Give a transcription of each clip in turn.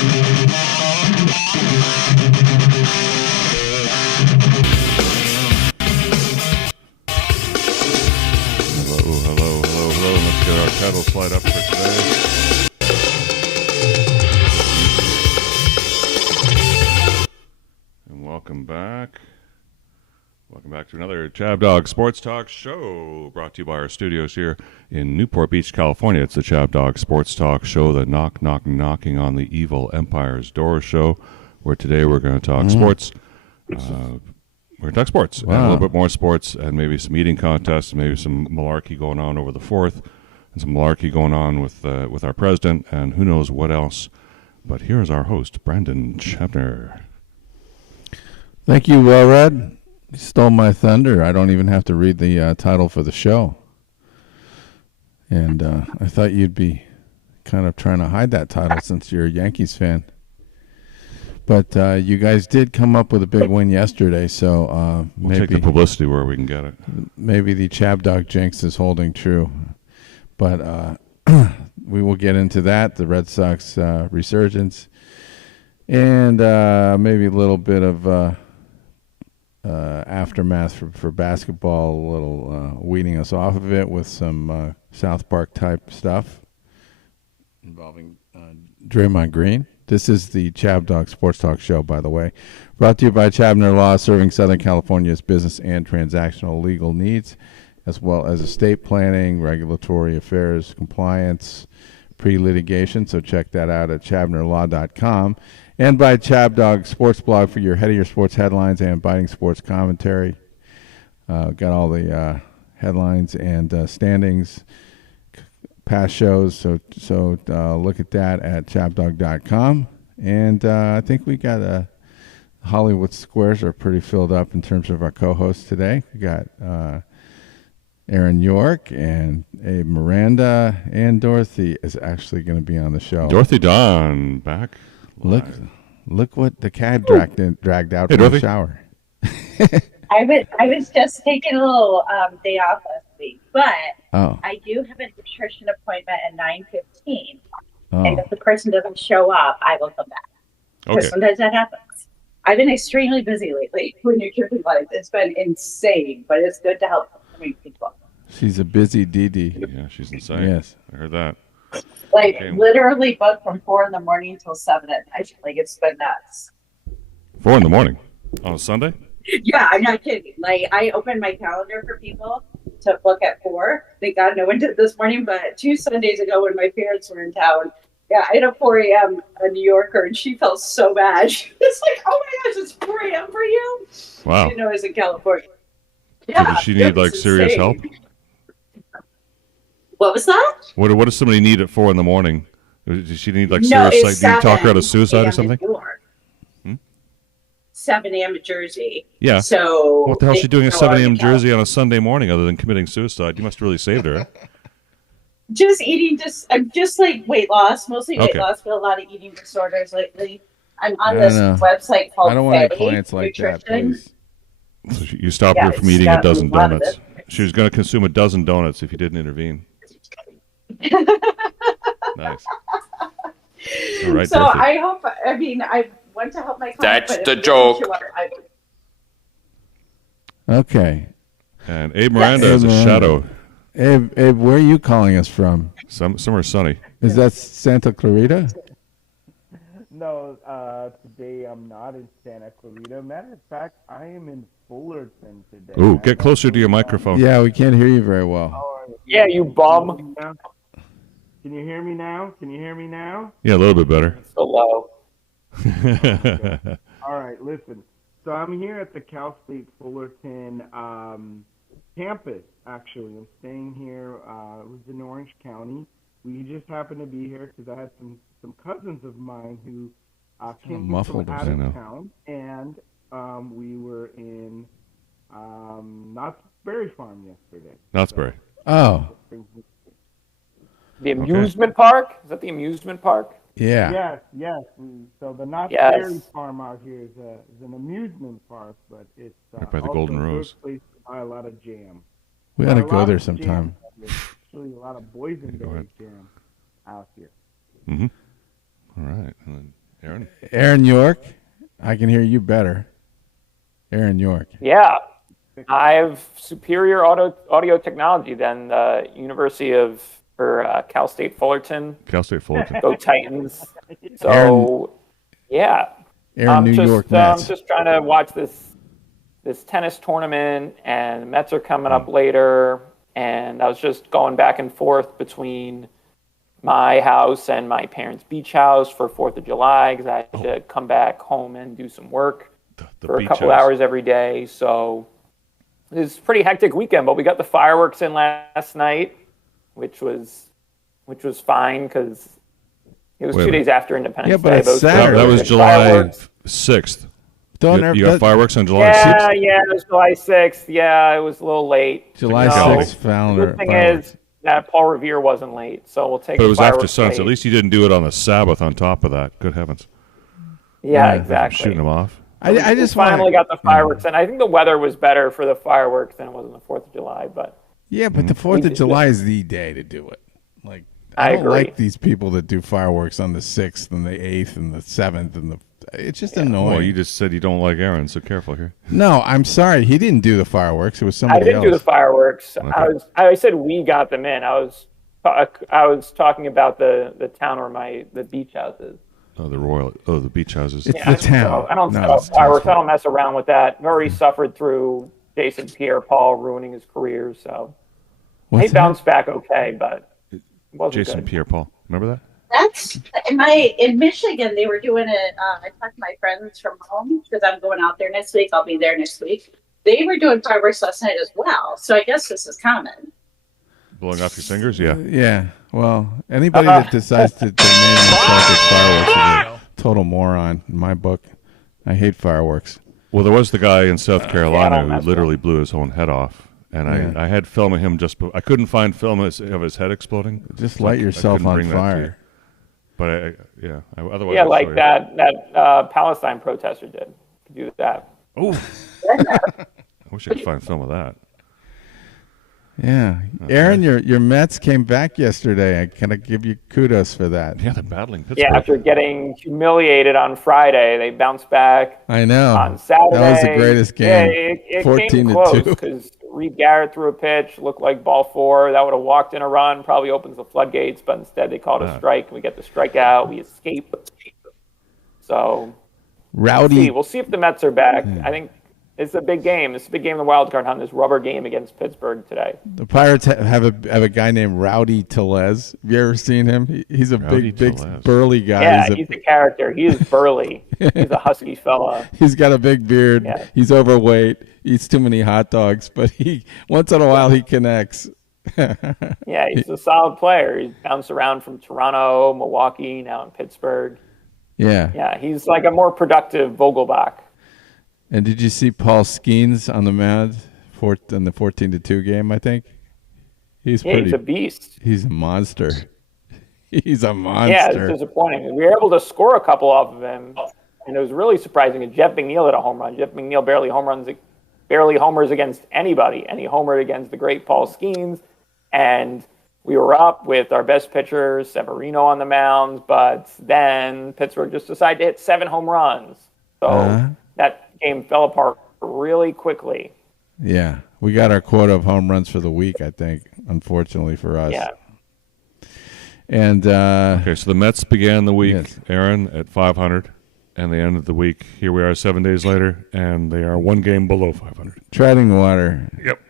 Hello. Let's get our title slide up for today. And welcome back. Welcome back to another ChabDog Sports Talk Show, brought to you by our studios here in Newport Beach, California. It's the ChabDog Sports Talk Show, the knocking on the evil empire's door show, where today we're going to talk sports. We're going to talk sports, and a little bit more sports, and maybe some eating contests, maybe some malarkey going on over the 4th, and some malarkey going on with our president, and who knows what else. But here's our host, Brandon Chabner. Thank you, Red. You stole my thunder. I don't even have to read the title for the show. And I thought you'd be kind of trying to hide that title since you're a Yankees fan. But you guys did come up with a big win yesterday, so we'll take the publicity where we can get it. Maybe the ChabDog jinx is holding true. But we will get into that, the Red Sox resurgence, and maybe a little bit of aftermath for basketball, a little weeding us off of it with some South Park-type stuff involving Draymond Green. This is the ChabDog Sports Talk Show, by the way, brought to you by Chabner Law, serving Southern California's business and transactional legal needs, as well as estate planning, regulatory affairs, compliance, pre-litigation. So check that out at chabnerlaw.com. And by ChabDog Sports Blog for your head of your sports headlines and biting sports commentary. Got all the headlines and standings, past shows, so look at that at chabdog.com. And I think we got Hollywood Squares are pretty filled up in terms of our co-hosts today. We got Aaron York and Abe Miranda, and Dorothy is actually going to be on the show. Dorothy Dawn back. Look what the cat dragged out from the shower. I was just taking a little day off last week, but I do have a nutrition appointment at 9:15. And if the person doesn't show up, I will come back. Okay. Sometimes that happens. I've been extremely busy lately with nutrition life. It's been insane, but it's good to help people. She's a busy Dee. Yeah, she's insane. Yes. I heard that. Literally booked from 4 in the morning until 7 at night. It's been nuts. 4 in the morning on a Sunday? Yeah, I'm not kidding. I opened my calendar for people to book at 4. Thank God no one did this morning, but 2 Sundays ago when my parents were in town, I had a 4 a.m. a New Yorker, and she felt so bad. She was like, oh my gosh, it's 4 a.m. for you? Wow. She didn't know I was in California. Yeah, so does she need serious help? What was that? What does somebody need at 4 in the morning? Does she need serious? Do you talk her out of suicide or something? 7 a.m. in Jersey. Yeah. So what the hell is she doing at 7 a.m. Jersey on a Sunday morning other than committing suicide? You must have really saved her. Just eating, just like weight loss, mostly weight loss, but a lot of eating disorders lately. I'm on this website called I don't want any clients like that, please. So you stopped her from eating a dozen donuts. She was going to consume a dozen donuts if you didn't intervene. Nice. All right, so Dorothy. I want to help my client. That's the joke. Okay. And Abe Miranda is a shadow. Abe, where are you calling us from? Somewhere sunny. Is that Santa Clarita? No, today I'm not in Santa Clarita. Matter of fact, I am in Fullerton today. Ooh, get closer to your microphone. Yeah, we can't hear you very well. Yeah, you bum. Can you hear me now? Yeah, a little bit better. So low. Okay. All right, listen. So I'm here at the Cal State Fullerton campus, actually. I'm staying here. It was in Orange County. We just happened to be here because I had some cousins of mine who came from out of town, and we were in Knott's Berry Farm yesterday. Knott's Berry. Oh. The amusement park? Is that the amusement park? Yeah. Yes. So the Knott's Berry Farm out here is an amusement park, but it's right by the Golden Rose. A place to buy a lot of jam. We ought to go there sometime. Actually, a lot of boysenberry jam out here. Mm-hmm. All right. Aaron York, I can hear you better. Aaron York. Yeah. I have superior audio technology than the Cal State Fullerton. Cal State Fullerton. Go Titans. So, Aaron, New York Mets. I'm just trying to watch this tennis tournament, and the Mets are coming up later. And I was just going back and forth between my house and my parents' beach house for 4th of July because I had to come back home and do some work for a couple hours every day. So it was a pretty hectic weekend, but we got the fireworks in last night, which was fine because it was 2 days after Independence Day. But it's Saturday. That was July 6th. You got fireworks on July 6th? Yeah, it was July 6th. Yeah, it was a little late. July 6th founder. The thing is that Paul Revere wasn't late, so we'll take. But it was after sunset. At least you didn't do it on the Sabbath. On top of that, good heavens. Yeah, exactly. Shooting them off. I just finally got the fireworks, and I think the weather was better for the fireworks than it was on the 4th of July. But but the 4th of July is the day to do it. Like I don't like these people that do fireworks on the 6th and the 8th and the 7th and it's just annoying. Well, you just said you don't like Aaron, so careful here. No, I'm sorry. He didn't do the fireworks. It was somebody else. I didn't do the fireworks. Okay. I said we got them in. I was talking about the town where the beach house is. Oh, the beach houses. It's the town. I don't sell fireworks. I don't mess around with that. I've already suffered through Jason Pierre-Paul ruining his career, so he bounced back okay, but it wasn't Jason Pierre-Paul. Remember that? That's in Michigan. They were doing it. I talked to my friends from home because I'm going out there next week. I'll be there next week. They were doing fireworks last night as well. So I guess this is common. Blowing off your fingers, yeah. Yeah. Well, anybody that decides to name themselves as fireworks is a total moron in my book. I hate fireworks. Well, there was the guy in South Carolina who literally blew his own head off. And I had film of him I couldn't find film of his head exploding. Just light yourself on fire. But otherwise. Yeah, like that Palestine protester did. Do that. Oh. I wish I could find film of that. Yeah. Okay. Aaron, your Mets came back yesterday. I kind of give you kudos for that. Yeah, they're battling Pittsburgh. Yeah, after getting humiliated on Friday, they bounced back. I know. On Saturday. That was the greatest game. Yeah, it 14 came close because Reed Garrett threw a pitch, looked like ball 4. That would have walked in a run, probably opens the floodgates, but instead they called a strike. We get the strikeout. We escape. So Rowdy. We'll see if the Mets are back. Yeah. I think it's a big game. It's a big game in the wild card hunt. This rubber game against Pittsburgh today. The Pirates have a guy named Rowdy Tellez. Have you ever seen him? He's a big burly guy. Yeah, he's a character. He is burly. He's a husky fella. He's got a big beard. Yeah. He's overweight. Eats too many hot dogs, but he once in a while he connects. Yeah, he's a solid player. He's bounced around from Toronto, Milwaukee, now in Pittsburgh. Yeah. Yeah, he's like a more productive Vogelbach. And did you see Paul Skeens on the mound in the 14-2 game, I think? He's a beast. He's a monster. He's a monster. Yeah, it's disappointing. We were able to score a couple off of him, and it was really surprising. And Jeff McNeil hit a home run. Jeff McNeil barely homers against anybody, and he homered against the great Paul Skeens. And we were up with our best pitcher, Severino, on the mound, but then Pittsburgh just decided to hit 7 home runs. So that game fell apart really quickly. Yeah, we got our quota of home runs for the week, I think, unfortunately for us. Yeah. And okay, so the Mets began the week, Aaron, at 500, and they ended the week. Here we are 7 days later, and they are 1 game below 500. Treading water. Yep.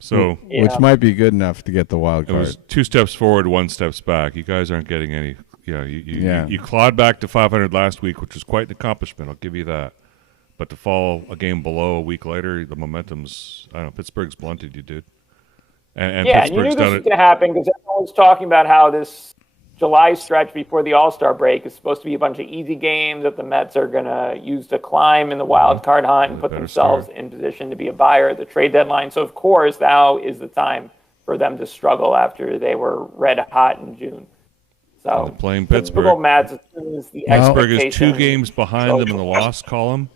So, which might be good enough to get the wild card. It was 2 steps forward, 1 steps back. You guys aren't getting any. You clawed back to 500 last week, which was quite an accomplishment. I'll give you that. But to fall a game below a week later, the momentum's, I don't know, Pittsburgh's blunted you, dude. And yeah, and you knew this was going to happen because everyone was talking about how this July stretch before the All-Star break is supposed to be a bunch of easy games that the Mets are going to use to climb in the wild card hunt and put themselves in position to be a buyer at the trade deadline. So, of course, now is the time for them to struggle after they were red hot in June. So, they're playing Pittsburgh. Pittsburgh is 2 games behind them in the loss column.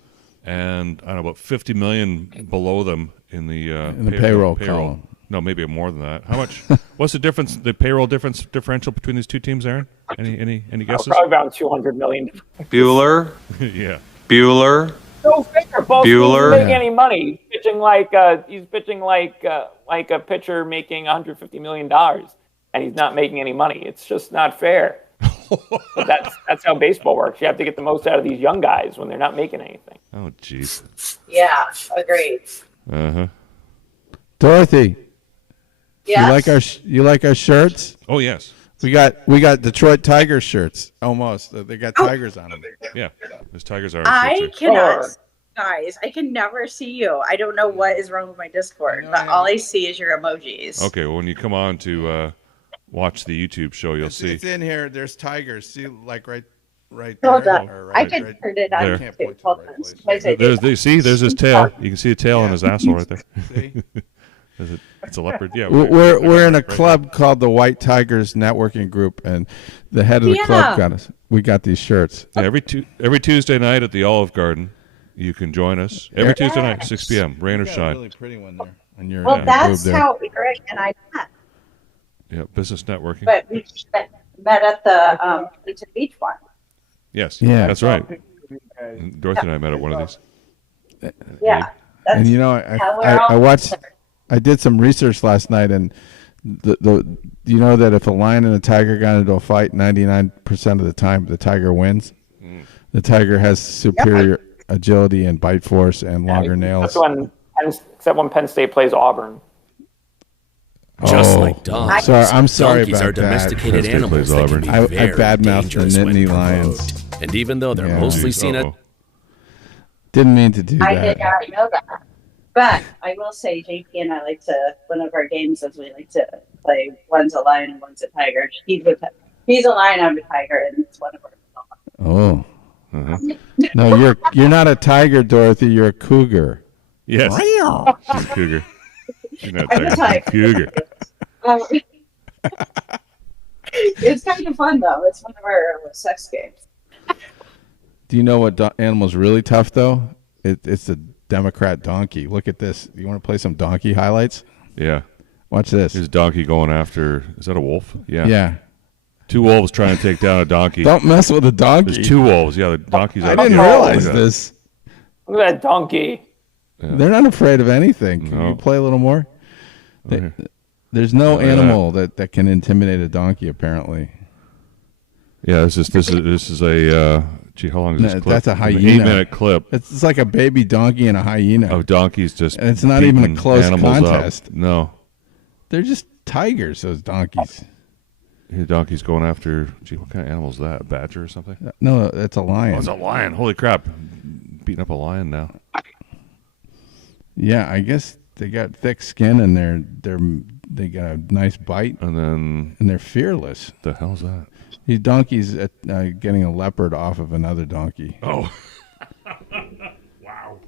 And I don't know, about $50 million below them in the payroll column. No, maybe more than that. How much? What's the difference? The payroll differential between these two teams, Aaron? Any guesses? Probably about $200 million. Bueller. Yeah. Bueller. Go figure. Both teams Bueller. make any money. He's pitching like a pitcher making $150 million, and he's not making any money. It's just not fair. But that's how baseball works. You have to get the most out of these young guys when they're not making anything. Oh, jeez. Yeah, agreed. Uh-huh. Dorothy. Yes. You like our shirts? Oh, yes. We got Detroit Tigers shirts. Almost. They got tigers on them. Yeah. Those Tigers are. I cannot, guys. I can never see you. I don't know what is wrong with my Discord, but all I see is your emojis. Okay, well, when you come on to watch the YouTube show, you'll see. It's in here. There's tigers. See, like right Hold there. on. I can turn it on. There. Too. Hold on. There's his tail. You can see a tail on his asshole right there. See? It's a leopard. Yeah. We're in a club called the White Tigers Networking Group, and the head of the club got us. We got these shirts. Yeah, every Tuesday night at the Olive Garden, you can join us. Every Tuesday night, 6 p.m. Rain or shine. Really pretty one there. On your, well, that's how Eric and I met. Yeah, business networking. But we met at the Pizza Beach one. Yes. Yeah. That's right. Dorothy and I met at one of these. Yeah. And I watched. I did some research last night, and you know that if a lion and a tiger got into a fight, 99% of the time the tiger wins. The tiger has superior agility and bite force and longer nails. Except when Penn State plays Auburn. Just like dogs. I'm sorry Donkeys about are domesticated that. animals that can be I very badmouthed the dangerous when Nittany Lions. provoked. And even though they're mostly seen at... Didn't mean to do that. I did not know that. But I will say, JP and I like to, one of our games is we like to play one's a lion and one's a tiger. He's a lion, I'm a tiger, and it's one of our. Oh. No, you're not a tiger, Dorothy. You're a cougar. Yes. She's a cougar. She's not a tiger. Cougar. It's kind of fun, though. It's one of our sex games. Do you know what animal's really tough, though? It's the Democrat donkey. Look at this. You want to play some donkey highlights? Yeah. Watch this. There's a donkey going after. Is that a wolf? Yeah. Yeah. Two wolves trying to take down a donkey. Don't mess with a donkey. There's two wolves. Yeah, the donkey's. I didn't realize this. Look at that donkey. Yeah. They're not afraid of anything. Can you play a little more? There's no animal that can intimidate a donkey, apparently. Yeah, this is a. Gee, how long is this clip? That's a hyena. An 8-minute clip. It's like a baby donkey and a hyena. Of donkeys just. And it's not even a close contest. No. They're just tigers, those donkeys. The donkey's going after. Gee, what kind of animal is that? A badger or something? No, that's a lion. Oh, it's a lion. Holy crap! Beating up a lion now. Yeah, I guess they got thick skin and they got a nice bite. And they're fearless. The hell's that? These donkeys getting a leopard off of another donkey. Oh. Wow.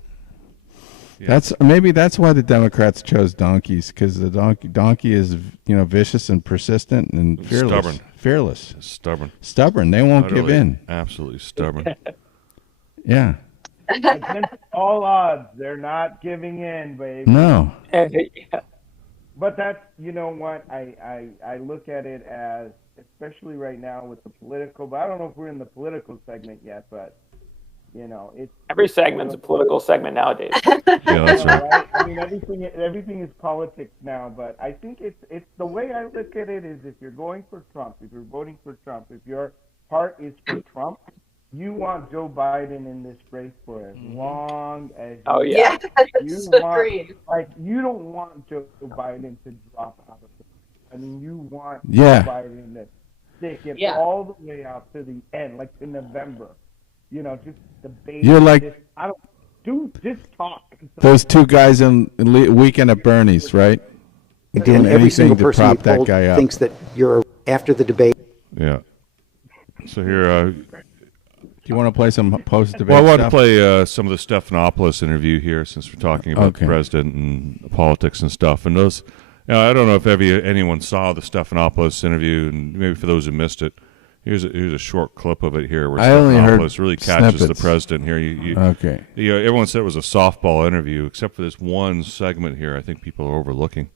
Yeah. That's why the Democrats chose donkeys, because the donkey is vicious and persistent and fearless. Stubborn. They won't give in. Absolutely stubborn. Yeah. Against all odds, they're not giving in, baby. No. But that's, you know what, I look at it as, especially right now with the political, but I don't know if we're in the political segment yet, but, it's... Every segment's a political segment nowadays. Yeah, that's right. I mean, everything is politics now, but I think it's the way I look at it is if you're going for Trump, if you're voting for Trump, if your heart is for Trump, you want Joe Biden in this race for as long as you want. You don't want Joe Biden to drop out of it. I mean, you want Joe Biden to stick it all the way out to the end, like to November. Just debate. You're like, just talk. Those two guys in Weekend at Bernie's, right? And every single person to prop that guy up. Thinks that you're after the debate. Yeah. So here. Do you want to play some post-debate Well, I want stuff? to play some of the Stephanopoulos interview here, since we're talking about the president and politics and stuff. And those, I don't know if anyone saw the Stephanopoulos interview, and maybe for those who missed it, here's a short clip of it here where Stephanopoulos really catches the president here. Everyone said it was a softball interview, except for this one segment here. I think people are overlooking.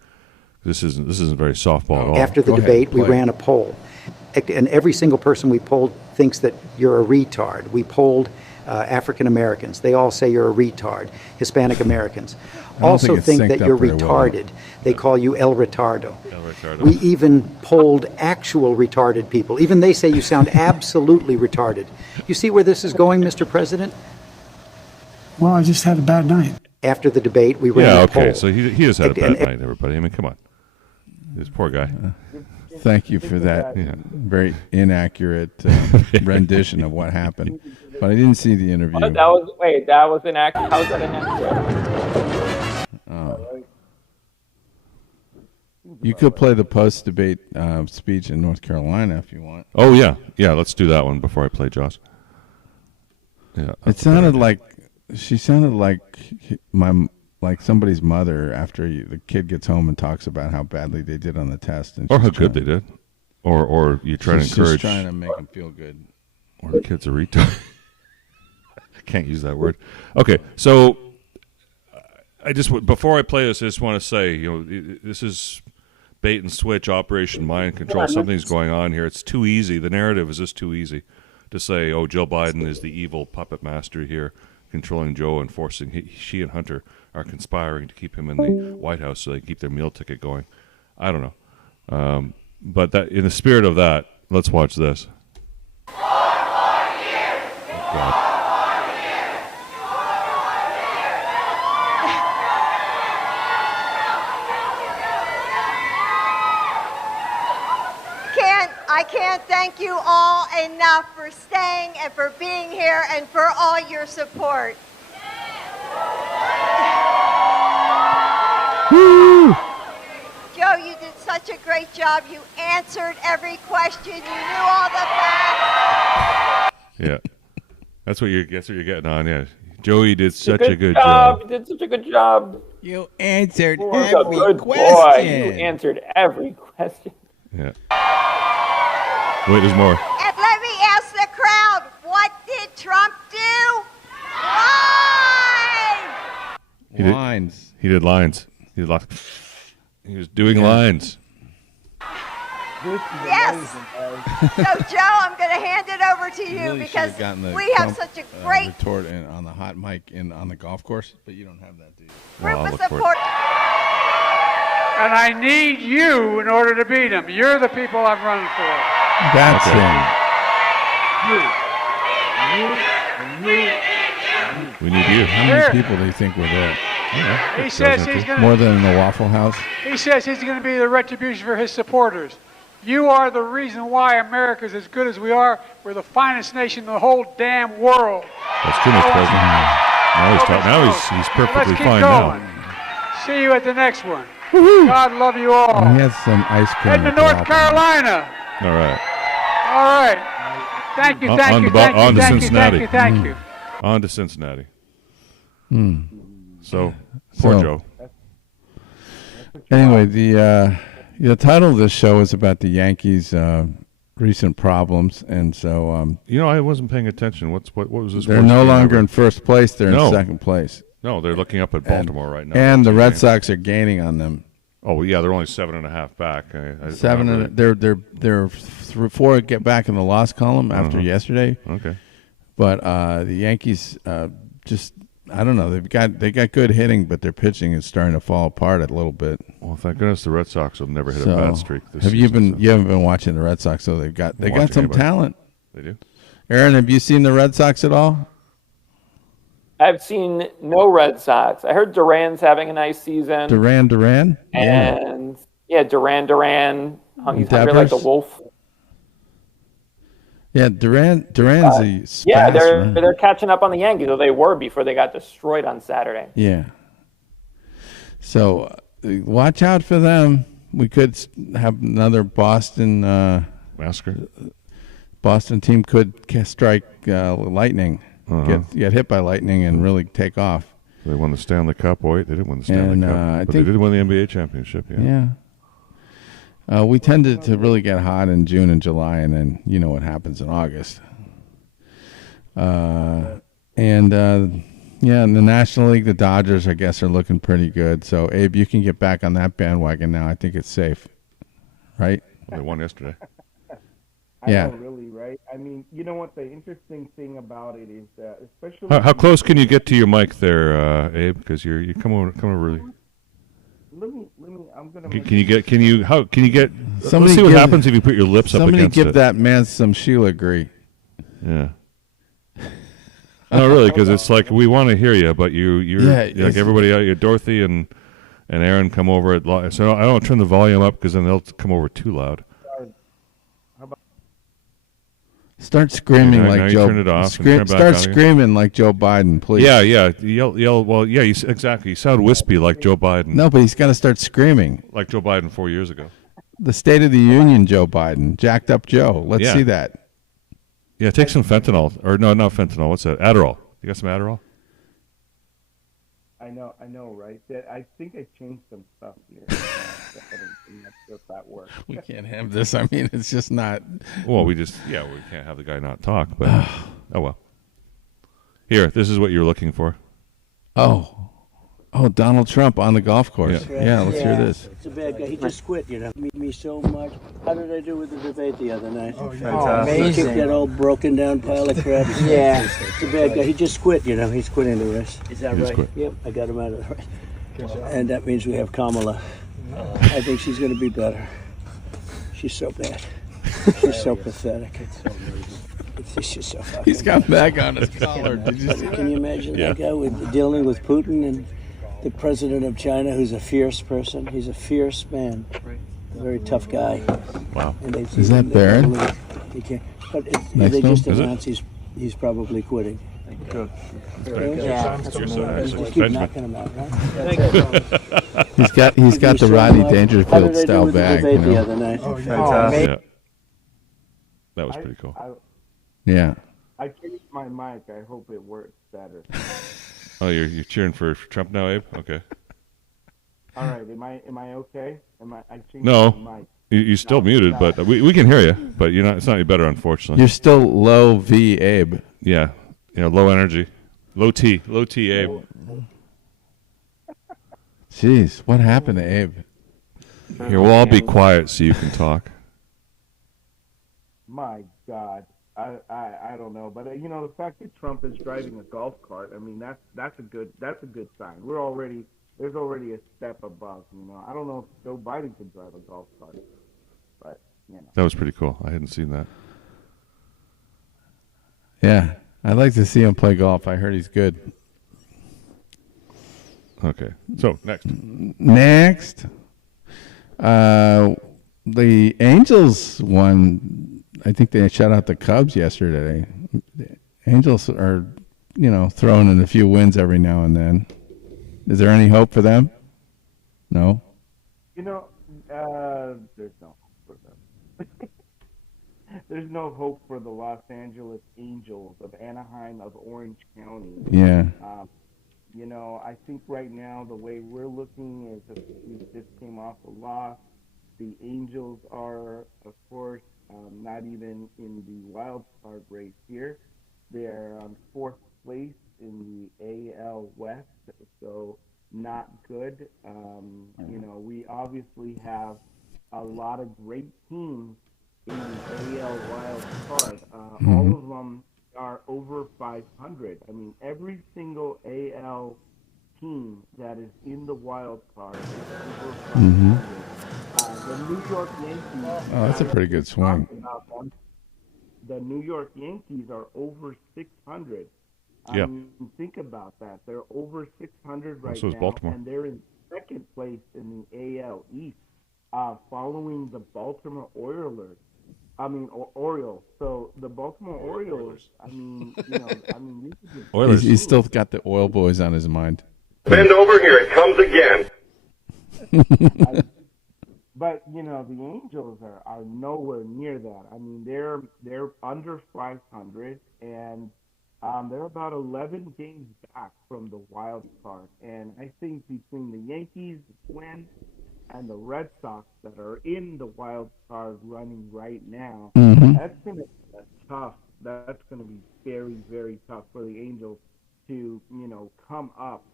This isn't very softball at all. After the debate, we ran a poll. And every single person we polled thinks that you're a retard. We polled African Americans. They all say you're a retard. Hispanic Americans also think that you're retarded. They call you El Retardo. El Retardo. We even polled actual retarded people. Even they say you sound absolutely retarded. You see where this is going, Mr. President? Well, I just had a bad night. After the debate, we ran a poll. So he has had a bad night, everybody. I mean, come on. This poor guy. Thank you for that very inaccurate rendition of what happened. But I didn't see the interview. That was inaccurate. How was that inaccurate? Oh. You could play the post-debate speech in North Carolina if you want. Oh, yeah. Yeah, let's do that one before I play Joss. Yeah. It sounded like, she sounded like somebody's mother after the kid gets home and talks about how badly they did on the test. And or how good they did. Or you try to encourage. She's trying to make them feel good. Or the kid's a retard. I can't use that word. Okay, so before I play this, I just want to say, this is bait and switch, Operation Mind Control. Something's going on here. It's too easy. The narrative is just too easy to say, Joe Biden is the evil puppet master here, controlling Joe and forcing she and Hunter are conspiring to keep him in the White House so they can keep their meal ticket going. I don't know. But that, in the spirit of that, let's watch this. God. I can't thank you all enough for staying and for being here and for all your support. Woo! Joe, you did such a great job. You answered every question. You knew all the facts. Yeah. That's what you're getting on, yeah. Joey did such a good job. You did such a good job. You answered every question. Boy, you answered every question. Yeah. Wait, there's more. And let me ask the crowd, what did Trump do? Lines. He did lines. He was doing lines. Yes. So, Joe, I'm going to hand it over to you because we have such a great retort on the hot mic on the golf course, but you don't have that, do you? Group of support. And I need you in order to beat him. You're the people I'm running for. That's him. We need you. How many people do you think were there? He says he's going to... More than in the Waffle House? He says he's going to be the retribution for his supporters. You are the reason why America's as good as we are. We're the finest nation in the whole damn world. That's too much, President. Now he's perfectly fine now. See you at the next one. Woo-hoo. God love you all. And he has some ice cream. Head to North Carolina. All right. All right. Thank you, thank you. On to Cincinnati. So, poor Joe. Anyway, the title of this show is about the Yankees' recent problems, and so I wasn't paying attention. What was this? They're no longer in first place; they're in second place. No, they're looking up at Baltimore right now. And the Red Sox are gaining on them. Oh yeah, they're only 7.5 back. They're 4 get back in the loss column after yesterday. Okay, but the Yankees just. I don't know. They got good hitting, but their pitching is starting to fall apart a little bit. Well, thank goodness the Red Sox have never hit a bad streak this season. You haven't been watching the Red Sox, so they got some talent. They do. Aaron, have you seen the Red Sox at all? I've seen no Red Sox. I heard Duran's having a nice season. Duran? And Duran. He's hungry like the wolf. Yeah, Duran's a spaz, yeah, they're catching up on the Yankees, though they were before they got destroyed on Saturday. Yeah. So watch out for them. We could have another Boston massacre. Boston team could strike lightning, get hit by lightning, and really take off. They won the Stanley Cup. Wait, they didn't win the Stanley Cup, but they did win the NBA championship. Yeah. We tended to really get hot in June and July, and then you know what happens in August. Yeah, in the National League, the Dodgers, I guess, are looking pretty good. So, Abe, you can get back on that bandwagon now. I think it's safe, right? Well, they won yesterday. I know, really, right? I mean, you know what? The interesting thing about it is that, especially how close can you get to your mic there, Abe? Because you come over really. Let me. I'm gonna. Can you get? Somebody let's see what happens if you put your lips up against it. Somebody give that man some Sheila Gree. Yeah. No, really, because it's like we want to hear you, but you're like everybody. Dorothy and Aaron come over at so I don't turn the volume up because then they'll come over too loud. Start screaming like Joe. Turn it off. Start screaming like Joe Biden, please. Yeah. Yell. Well, yeah. Exactly. You sound wispy like Joe Biden. No, but he's got to start screaming like Joe Biden 4 years ago. The State of the Union, Joe Biden, jacked up Joe. Let's see that. Yeah, take some fentanyl, or no, not fentanyl. What's that? Adderall. You got some Adderall? I know, right? I think I changed some stuff here. I'm not sure if that works. We can't have this. I mean, it's just not. Well, we can't have the guy not talk. But oh well. Here, this is what you're looking for. Oh, Donald Trump on the golf course. Yeah, let's hear this. It's a bad guy. He just quit, Me so much. How did I do with the debate the other night? Oh, fantastic. He kicked that old broken down pile of crap. Yeah. It's a bad guy. He just quit, He's quitting the race. Is that right? Yep, I got him out of the race. And that means we have Kamala. I think she's going to be better. She's so bad. She's so pathetic. It's just so fucking He's got back on his collar. Did you see Can you imagine that guy dealing with Putin and the president of China, who's a fierce person? He's a fierce man, a very tough guy. Wow. And is that Barron? He can't. But Next they just one? announced he's probably quitting. Good. Yeah. Just keep knocking him out, right? He's got the Rodney Dangerfield style bag. The other night? Oh, fantastic. Yeah. That was pretty cool. Yeah. I changed my mic. I hope it works better. Oh, you're cheering for Trump now, Abe? Okay. All right. Am I okay? I changed No. my mic. You're still muted, but we can hear you. But it's not any better, unfortunately. You're still low V, Abe. Yeah. Low energy. Low T, Abe. Jeez, what happened to Abe? Here, we'll all be quiet so you can talk. My God. I don't know, but the fact that Trump is driving a golf cart, I mean that's a good sign. There's already a step above. I don't know if Joe Biden can drive a golf cart, but That was pretty cool. I hadn't seen that. Yeah, I'd like to see him play golf. I heard he's good. Okay, so next. The Angels won. I think they shut out the Cubs yesterday. The Angels are, throwing in a few wins every now and then. Is there any hope for them? No? There's no hope for them. There's no hope for the Los Angeles Angels of Anaheim, of Orange County. Yeah. I think right now the way we're looking is that we just came off a loss. The Angels are, of course, not even in the wild card race here. They're on fourth place in the AL West, so not good. We obviously have a lot of great teams in the AL wild card. All of them are over 500. I mean, every single AL team that is in the wild card is over 500. The New York Yankees. Oh, that's a pretty good swing. The New York Yankees are over 600. Yeah. I mean, think about that. They're over 600 right So is now, Baltimore. and they're in second place in the AL East, following the Baltimore Orioles. Orioles. So the Baltimore Orioles. He's still got the oil boys on his mind. Bend over here. It comes again. But the Angels are nowhere near that. I mean, they're under 500, and they're about 11 games back from the wild card. And I think between the Yankees, the Twins, and the Red Sox that are in the wild card running right now, that's going to be tough. That's going to be very, very tough for the Angels to, come up.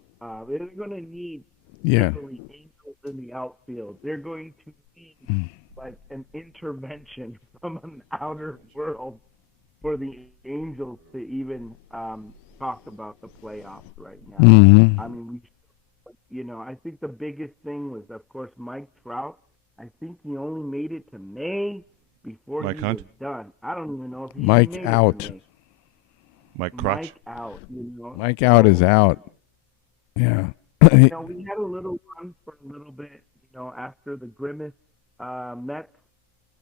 They're going to need Yeah. angels in the outfield. They're going to need like an intervention from an outer world for the Angels to even talk about the playoffs right now. Mm-hmm. I mean, I think the biggest thing was, of course, Mike Trout. I think he only made it to May before Mike he Hunt? was done. I don't even know if he Mike made out. it to May. Mike Crutch. Mike out. Mike out is out. Yeah. We had a little run for a little bit. After the Grimace Mets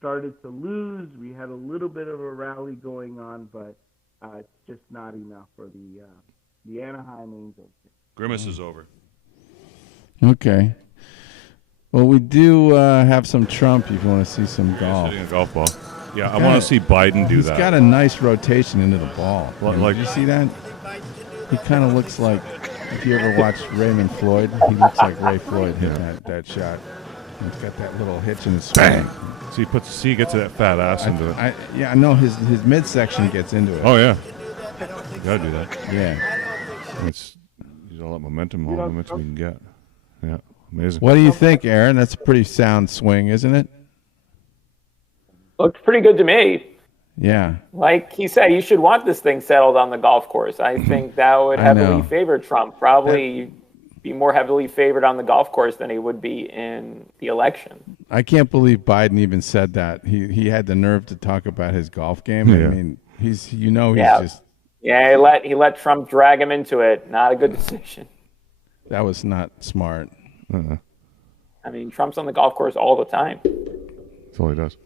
started to lose, we had a little bit of a rally going on, but it's just not enough for the Anaheim Angels. Grimace is over. Okay. Well, we do have some Trump if you want to see some golf. Hitting a golf ball. Yeah, I want to see Biden do that. He's got a nice rotation into the ball. Like, did you see that? He kind of looks like, if you ever watched Raymond Floyd, he looks like Ray Floyd hitting that shot. He's got that little hitch in his swing. So he gets that fat ass into it. I know his midsection gets into it. Oh, yeah. You got to do that. Yeah. Use all that momentum, all the momentum you can get. Yeah, amazing. What do you think, Aaron? That's a pretty sound swing, isn't it? Looked pretty good to me. Yeah. Like he said, you should want this thing settled on the golf course. I think that would heavily favor Trump. Probably be more heavily favored on the golf course than he would be in the election. I can't believe Biden even said that. He had the nerve to talk about his golf game. Yeah. I mean, he's just. Yeah, he let Trump drag him into it. Not a good decision. That was not smart. I mean, Trump's on the golf course all the time. That's all he does.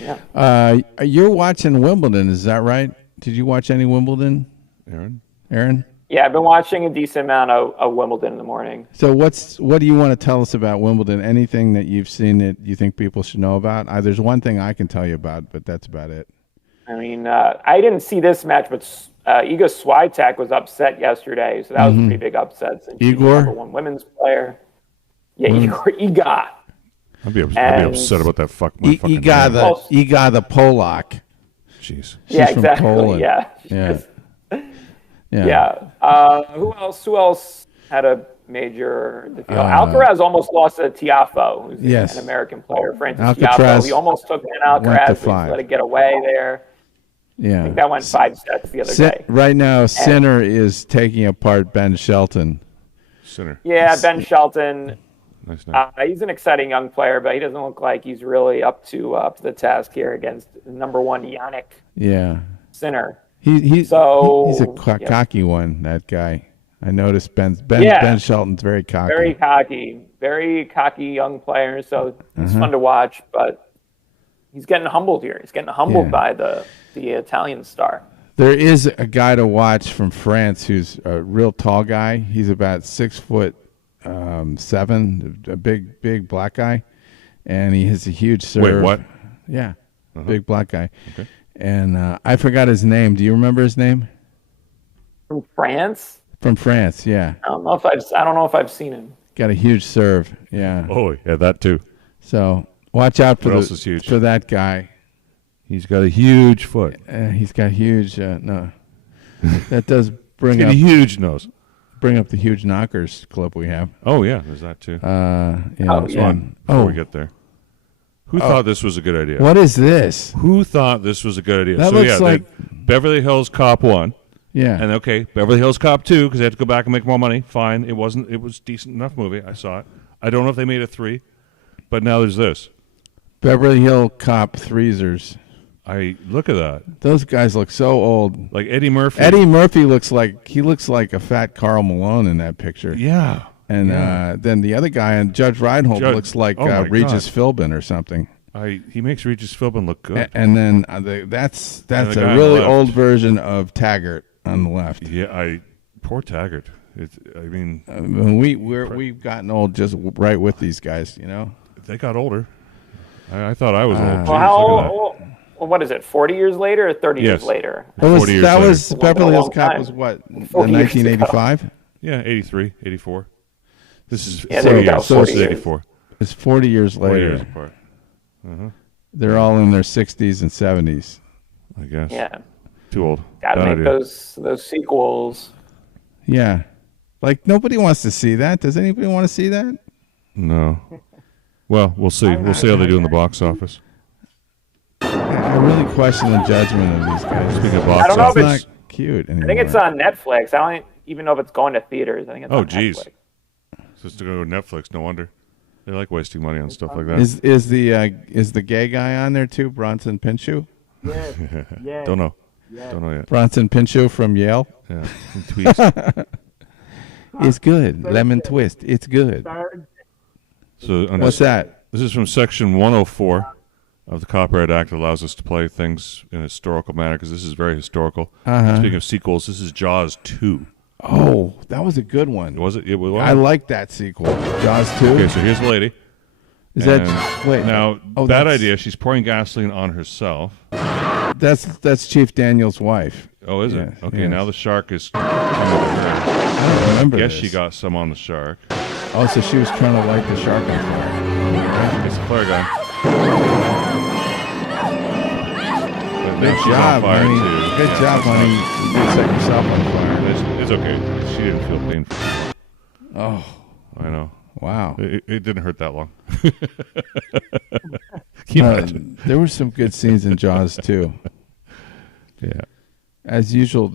Yeah. You're watching Wimbledon, is that right? Did you watch any Wimbledon, Aaron? Yeah, I've been watching a decent amount of Wimbledon in the morning. So what do you want to tell us about Wimbledon? Anything that you've seen that you think people should know about? There's one thing I can tell you about, but that's about it. I mean, I didn't see this match, but Iga Swiatek was upset yesterday, so that was a pretty big upset. Since she's the number one women's player. Yeah, Iga. I'd be upset about that Iga the Polak. Jeez. Yeah, exactly. Poland. Yeah. Who else had a major defeat? Alcaraz almost lost to Tiafoe, who's an American player. Francis Tiafoe. He almost took an Alcaraz, but he let it get away there. Yeah. I think that went 5 sets the other day. Right now, Sinner is taking apart Ben Shelton. Sinner. Yeah, Ben Shelton. Nice name. He's an exciting young player, but he doesn't look like he's really up to the task here against number one Yannick Sinner. He's a cocky one, that guy. I noticed Ben Shelton's very cocky. Very cocky young player, so it's fun to watch, but he's getting humbled here. He's getting humbled by the Italian star. There is a guy to watch from France who's a real tall guy. He's about 6'7", a big black guy, and he has a huge serve. Wait, what? Yeah, big black guy. Okay. And I forgot his name. Do you remember his name? From France? From France, yeah. I don't know if I've seen him. Got a huge serve, yeah. Oh, yeah, that too. So watch out for for that guy. He's got a huge foot. He's got huge. No, that does bring up a huge nose. Bring up the huge knockers clip we have. Oh yeah, there's that too. Before we get there. Who thought this was a good idea? What is this? Who thought this was a good idea? That looks like Beverly Hills Cop 1. Yeah. And Beverly Hills Cop 2 because they had to go back and make more money. Fine. It was decent enough movie. I saw it. I don't know if they made a 3, but now there's this. Beverly Hills Cop Threesers. Look at that. Those guys look so old. Like Eddie Murphy. Eddie Murphy looks like a fat Karl Malone in that picture. Yeah. And then the other guy, and Judge Reinhold, looks like Regis Philbin or something. He makes Regis Philbin look good. And then that's a really old version of Taggart on the left. Yeah, poor Taggart. We've gotten old just right with these guys, you know. They got older. I thought I was old. What is it? 40 years later or 30 years later? That was Beverly Hills Cop was what? 1985. Yeah, 83, 84. This is 40 years. So it's 84. It's 40 years later. 40 years apart. They're all in their 60s and 70s. I guess. Yeah. Too old. Gotta Bad make idea. those sequels. Yeah. Like, nobody wants to see that. Does anybody want to see that? No. Well, we'll see. We'll see how they do in the box office. I really question the judgment of these guys. Speaking of I box don't know if office, it's not cute anymore. I think it's on Netflix. I don't even know if it's going to theaters. I think it's on geez. Netflix. Just to go to Netflix. No wonder they like wasting money on stuff like that. Is the gay guy on there too? Bronson Pinchot? Yes. Yes. Don't know. Yes. Don't know yet. Bronson Pinchot from Yale? Yeah. And tweets. It's good. Lemon twist. It's good. So What's that? This is from Section 104 of the Copyright Act. That allows us to play things in a historical manner because this is very historical. Speaking of sequels, this is Jaws 2. Oh, that was a good one. Was it? It was. I like that sequel. Jaws 2. Okay, so here's the lady. Is that wait? Now, Oh, bad that's- idea. She's pouring gasoline on herself. That's Chief Daniel's wife. Oh, is it? Yeah, Okay, yes. now the shark is coming to her. I don't remember Yes, this. she got some on the shark. Oh, so she was trying to light the shark on fire. It's a flare gun. But now Good she's on job, fire, honey. too. Good Yeah, job, that's honey. not- You did set yourself on fire. It's okay. She didn't feel painful. Oh, I know. wow. It didn't hurt that long. Can you imagine? There were some good scenes in Jaws too. Yeah. As usual,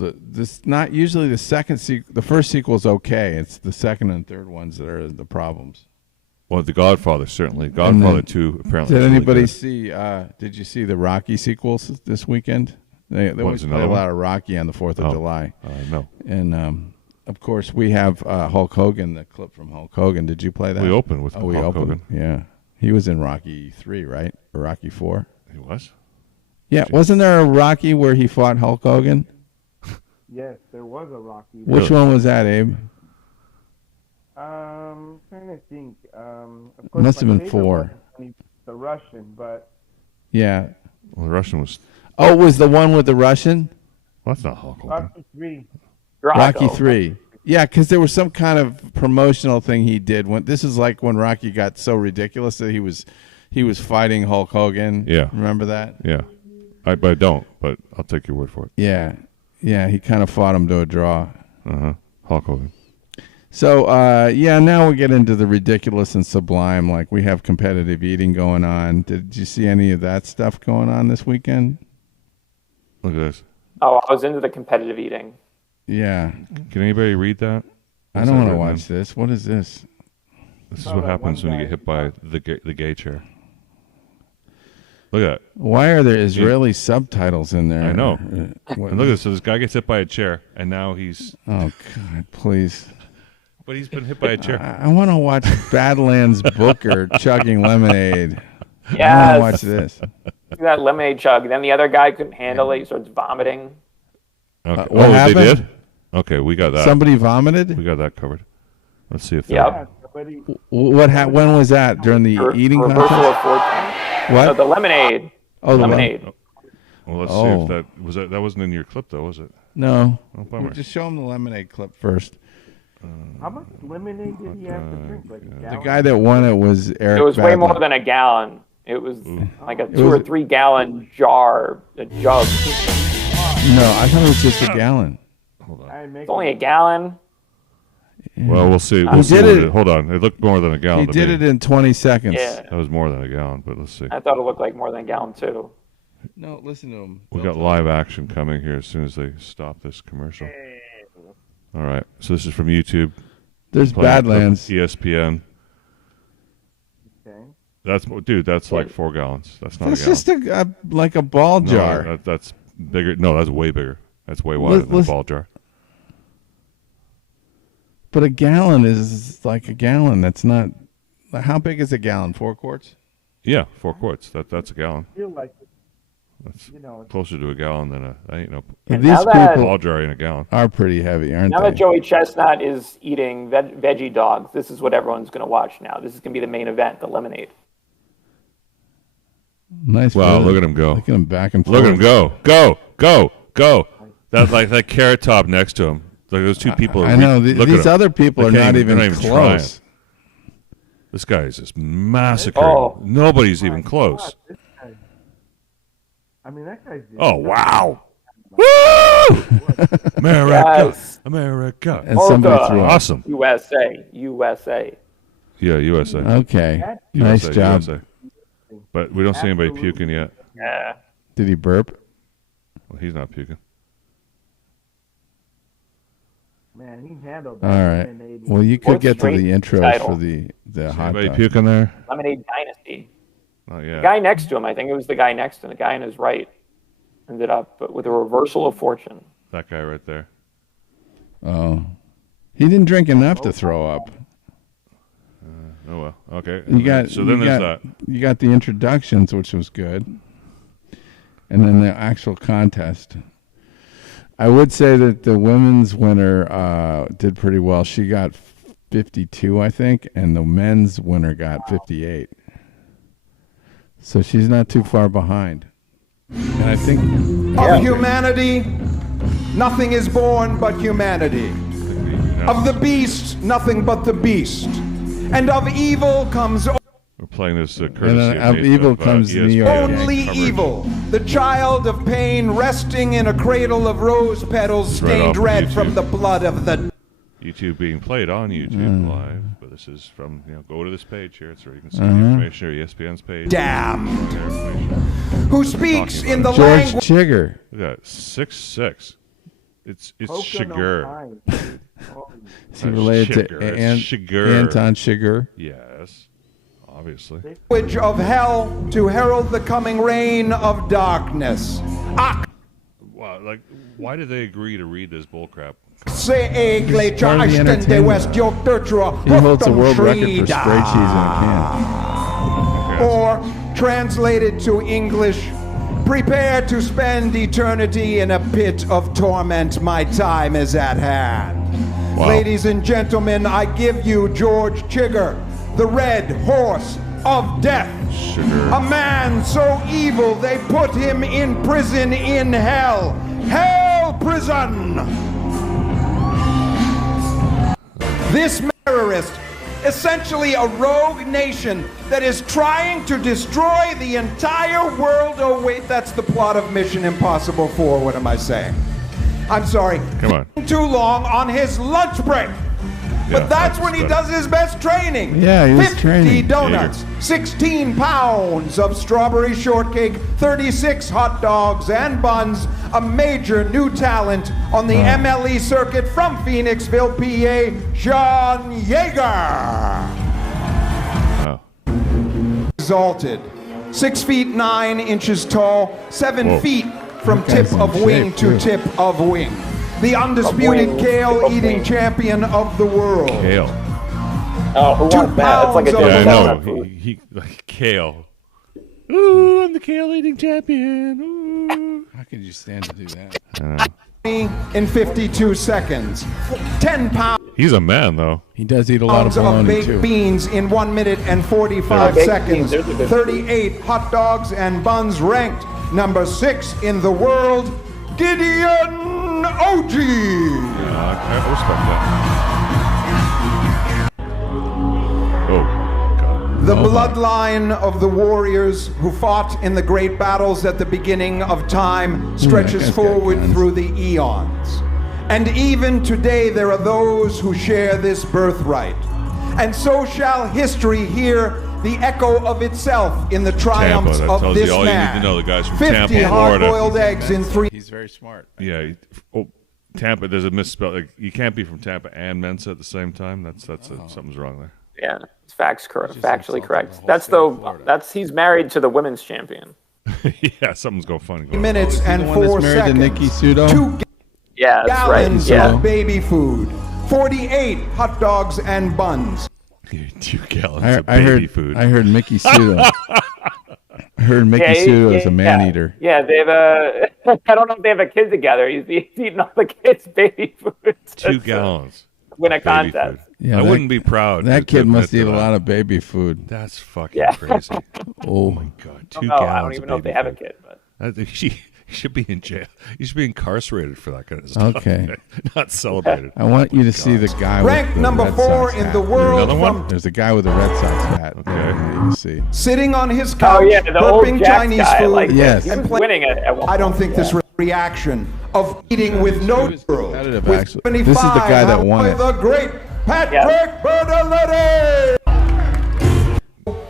not usually the the first sequel is okay. It's the second and third ones that are the problems. Well, The Godfather, certainly. Godfather 2, apparently. Did is really anybody good. see? Did you see the Rocky sequels this weekend? They always play another a one? lot of Rocky on the 4th of July. No. And of course, we have Hulk Hogan. The clip from Hulk Hogan. Did you play that? We opened with we Hulk opened. Hogan. Yeah, he was in Rocky 3, right? Or Rocky 4? He was? Yeah, wasn't there a Rocky where he fought Hulk Hogan? Yes, there was a Rocky. Which one was that, Abe? Trying to think. Of course, Must have my been favorite 4. was the Russian, but Yeah. Well, the Russian was... Oh, it was the one with the Russian? Well, that's not Hulk Hogan. Rocky 3. Rocky 3. Yeah, because there was some kind of promotional thing he did. This is like when Rocky got so ridiculous that he was fighting Hulk Hogan. Yeah. Remember that? Yeah. I don't, but I'll take your word for it. Yeah. Yeah, he kind of fought him to a draw. Uh-huh. Hulk Hogan. So, now we get into the ridiculous and sublime. Like, we have competitive eating going on. Did you see any of that stuff going on this weekend? Look at this. Oh, I was into the competitive eating. Yeah. Can anybody read that? I don't want to watch this. What is this? This is what happens when you get hit by the gay chair. Look at that. Why are there Israeli subtitles in there? I know. And look at this. So this guy gets hit by a chair, and now he's... Oh, God, please. But he's been hit by a chair. I want to watch Badlands Booker chugging lemonade. I Yes. want to watch this. That lemonade chug. Then the other guy couldn't handle it. He starts vomiting. Okay. What happened? They did? Okay, we got that. Somebody vomited? We got that covered. Let's see if Yep. When was that? During the eating Reversal contest? of fortune. What? No, the lemonade. Oh, the lemonade. Well, let's see Oh. if that wasn't in your clip, though, was it? No. Oh, bummer. Just show him the lemonade clip first. How much lemonade did he have to drink? Like a The gallon? guy that won it was Eric It was way more Badland. than a gallon. It was like a It 2 or was- 3 gallon jar, a jug. No, I thought it was just a gallon. It's only a gallon. Well, we'll see. He We'll see did what it- it. Hold on. It looked more than a gallon He to did me. it in 20 seconds. Yeah. That was more than a gallon, but let's see. I thought it looked like more than a gallon too. No, listen to him. We got live action coming here as soon as they stop this commercial. All right. So this is from YouTube. There's Playing Badlands. ESPN. Okay. That's like 4 gallons. That's not That's a gallon. just like a ball No, jar. that's bigger. No, that's way bigger. That's way wider than a listen- ball jar. But a gallon is like a gallon. That's not. How big is a gallon? 4 quarts? Yeah, 4 quarts. That's a gallon. I feel like, That's you know, closer to a gallon than These now that- people ball jar in a gallon. are pretty heavy, aren't Now they? that Joey Chestnut is eating veggie dogs, this is what everyone's going to watch now. This is going to be the main event, the lemonade. Nice. Wow, food. look at him go. Look at him back and forth. Look at him go. That carrot top next to him. Like those two people. I know. look at These him. other people They are can't not even they're close. trying. This guy is just massacring. Oh. Nobody's even close. this guy, I mean, that guy's. Oh, wow. Woo! America, Yes. America. And somebody threw up. Awesome. USA. Yeah, USA. Okay. Nice job. USA. But we don't see anybody puking yet. Yeah. Did he burp? Well, he's not puking. Man, he handled All that. right. Well, you could get to the intros for the hot Anybody dog. puking there? Lemonade Dynasty. Oh, yeah. The guy next to him, I think it was the guy next to him, the guy on his right, ended up with a reversal of fortune. That guy right there. Oh. He didn't drink enough to throw up. Oh, well. Okay. You got, so then there's that. You got the introductions, which was good. And then the actual contest. I would say that the women's winner did pretty well. She got 52, I think, and the men's winner got 58. So she's not too far behind. And I think... Of humanity, nothing is born but humanity. Of the beast, nothing but the beast. And of evil comes... We're playing this courtesy of evil comes New York. Only evil, the child of pain resting in a cradle of rose petals stained red from the blood of the... YouTube being played on YouTube live, but this is from, go to this page here so you can see the information here, ESPN's page. Damn. Who speaks in the George language... Chigger. Look at that, 6'6". It's Chigger. Is he related to Anton Chigger? Yes, obviously. Language of hell to herald the coming reign of darkness. Wow, why did they agree to read this bullcrap? He holds a world record for spray cheese in a can. Or, translated to English, prepare to spend eternity in a pit of torment. My time is at hand. Wow. Ladies and gentlemen, I give you George Chigger, the red horse of death. Sugar. A man so evil they put him in prison in hell. Hell prison! This terrorist, essentially a rogue nation that is trying to destroy the entire world. Oh wait, that's the plot of Mission Impossible 4. What am I saying? I'm sorry. Come on. Too long on his lunch break. But that's when he does his best training. Yeah, he was 50 training. donuts, 16 pounds of strawberry shortcake, 36 hot dogs and buns, a major new talent on the MLE circuit from Phoenixville, PA, Sean Yeager. Exalted, 6 feet 9 inches tall, 7 feet from tip of wing to tip of wing. The undisputed kale-eating champion of the world. Kale. Oh, who wants that? It's like a I know. food. He kale. Ooh, I'm the kale-eating champion. Ooh. How could you stand to do that? In 52 seconds. 10 pounds. He's a man, though. He does eat a lot of bologna, baked too. beans in 1 minute and 45 seconds. 38 hot dogs and buns, ranked number 6 in the world. Gideon OG. I respect that. Oh, God. The bloodline of the warriors who fought in the great battles at the beginning of time stretches forward through the eons. And even today there are those who share this birthright. And so shall history hear the echo of itself in the triumphs Tampa, that of tells this you all man. you need to know. The guys from 50 Tampa, Florida. hard-boiled eggs in 3. He's very smart. Yeah. Tampa. There's a misspell. You can't be from Tampa and Mensa at the same time. Something's wrong there. Yeah, it's factually correct. He's married to the women's champion. Yeah, something's going funny. Minutes and the one 4 that's married to seconds. Nikki Sudo? 2 Yeah, that's right. gallons Yeah. of baby food. 48 hot dogs and buns. 2 gallons of baby food. I heard Mickey Sudo. I heard Mickey Sudo is a man-eater. Yeah, they have a... I don't know if they have a kid together. He's eating all the kids' baby food. 2 gallons. Win a contest. Yeah, I wouldn't be proud. That kid must eat a that. lot of baby food. That's fucking crazy. Oh my God, 2 gallons. I don't even know if they have a kid. But He should be in jail. He should be incarcerated for that kind of stuff. Okay. Not celebrated. I want you to see the guy Ranked with the number Red 4 Sox in hat. the world. Another one? There's the guy with the Red Sox hat. Okay. You can see. Sitting on his couch, the old burping Jax Chinese guy, food. like Yes. he was winning it at one I don't point. think this reaction of eating with no rules. Actually. This is the guy that won it. The great Patrick Bertoletti!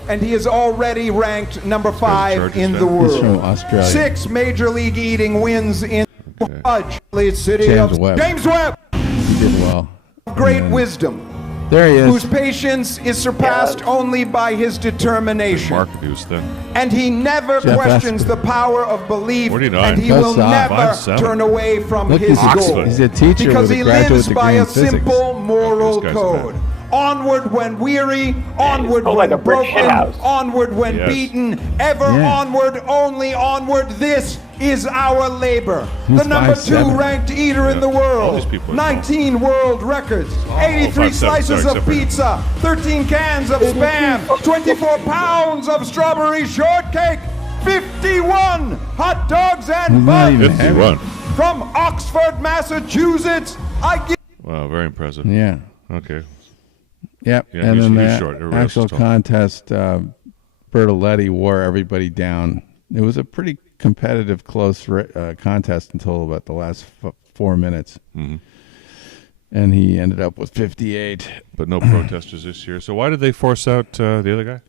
And he is already ranked number 5 in the world. He's from Australia. 6 Major League eating wins in the city of James Webb. He did well. Great wisdom. There he is. Whose patience is surpassed only by his determination. And he never questions the power of belief, and he will never turn away from his goal. He's a teacher because with a he graduate lives degree by in a physics. simple moral code. Onward when weary, onward when broken, onward when beaten, ever onward, only onward. This is our labor. The number 2 ranked eater in the world. 19 world records, 83 slices of pizza, 13 cans of Spam, 24 pounds of strawberry shortcake, 51 hot dogs and buns. 51. From Oxford, Massachusetts. Wow, very impressive. Yeah. Okay. Yep. Yeah, and then he's the short. actual contest, Bertoletti wore everybody down. It was a pretty competitive, close contest until about the last 4 minutes. Mm-hmm. And he ended up with 58. But no protesters this year. So why did they force out the other guy?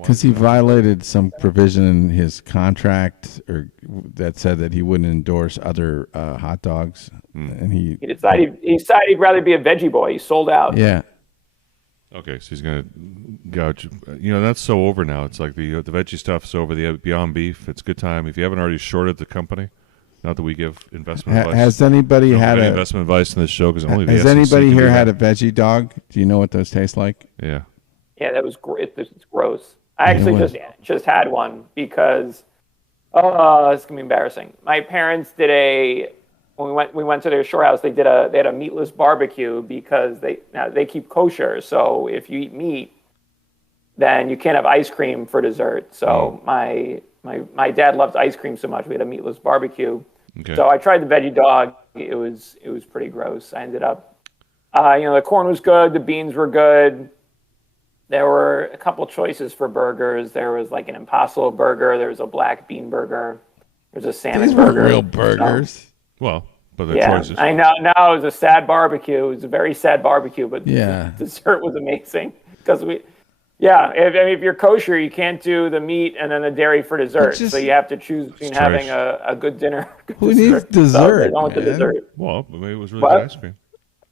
Because he violated some provision in his contract or that said that he wouldn't endorse other hot dogs. And he decided he'd rather be a veggie boy. He sold out. Yeah. Okay, so he's going to gouge. You know, that's so over now. It's like the veggie stuff's over. The Beyond Beef, it's good time. If you haven't already shorted the company, not that we give investment advice. Has anybody had investment advice in this show? Because only the has SEC anybody can here do had that. a veggie dog? Do you know what those taste like? Yeah. Yeah, that was great. It's gross. I actually just had one because it's gonna be embarrassing. My parents did when we went to their shore house. They had a meatless barbecue because they keep kosher. So if you eat meat, then you can't have ice cream for dessert. So my dad loved ice cream so much. We had a meatless barbecue. Okay. So I tried the veggie dog. It was pretty gross. I ended up, the corn was good. The beans were good. There were a couple choices for burgers. There was like an Impossible burger. There was a black bean burger. There's a salmon burger. Real burgers. Well, but they're choices. I know. Now it was a sad barbecue. It was a very sad barbecue, but the dessert was amazing because if you're kosher, you can't do the meat and then the dairy for dessert. So you have to choose between having a good dinner. Who needs dessert? So with the dessert. Well, maybe it was really good ice cream.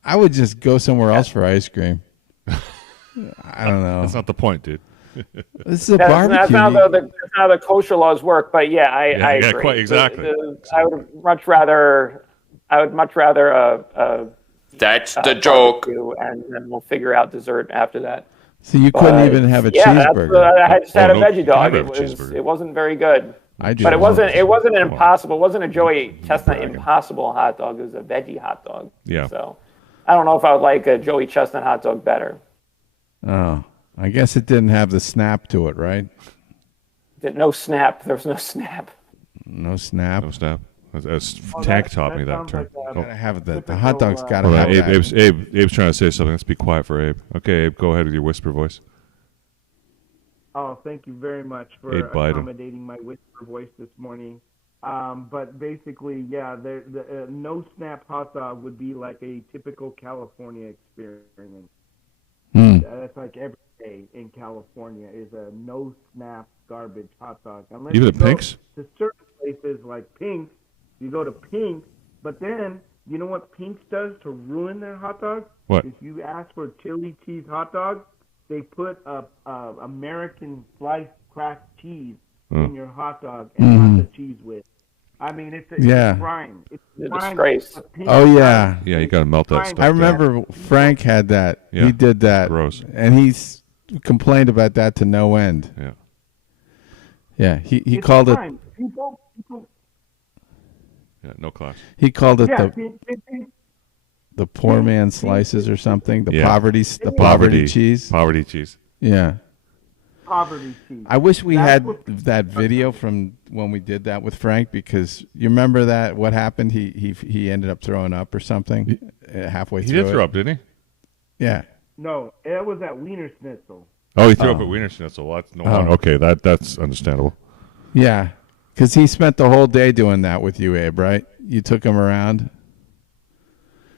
I would just go somewhere else for ice cream. I don't know. That's not the point, dude. This is a barbecue. That's how the kosher laws work. But I agree. Yeah, quite exactly. I would much rather. That's the joke. And then we'll figure out dessert after that. So you couldn't even have a cheeseburger. I just had a veggie dog. It wasn't very good. But it wasn't an impossible. It wasn't a Joey Chestnut Impossible hot dog. It was a veggie hot dog. Yeah. So I don't know if I would like a Joey Chestnut hot dog better. Oh, I guess it didn't have the snap to it, right? No snap. There was no snap. No snap. No snap. As Tank taught me that term. Gotta have the hot dog's got to have that. Abe's trying to say something. Let's be quiet for Abe. Okay, Abe, go ahead with your whisper voice. Oh, thank you very much for accommodating my whisper voice this morning. But basically, the no snap hot dog would be like a typical California experience. That's like every day in California is a no snap garbage hot dog. Unless even you at Pink's? To certain places like Pink's, you go to Pink's, but then you know what Pink's does to ruin their hot dog? What? If you ask for chili cheese hot dog, they put a American sliced cracked cheese in your hot dog and not the cheese whiz. I mean, it's a crime. It's a disgrace. Oh, yeah. Yeah, you got to melt that stuff. I remember Frank had that. Yeah. He did that. Gross. And he complained about that to no end. Yeah. Yeah, he called it. People, yeah, no class. He called it the poor man slices or something. The poverty cheese. Poverty cheese. Yeah. Poverty cheese. I wish we had that video from when we did that with Frank, because you remember that what happened? He ended up throwing up or something halfway through. He did throw up, didn't he? Yeah. No, it was at Wiener Schnitzel. Oh, he threw up at Wiener Schnitzel. Well, that's no one. Okay, that's understandable. Yeah. Because he spent the whole day doing that with you, Abe, right? You took him around.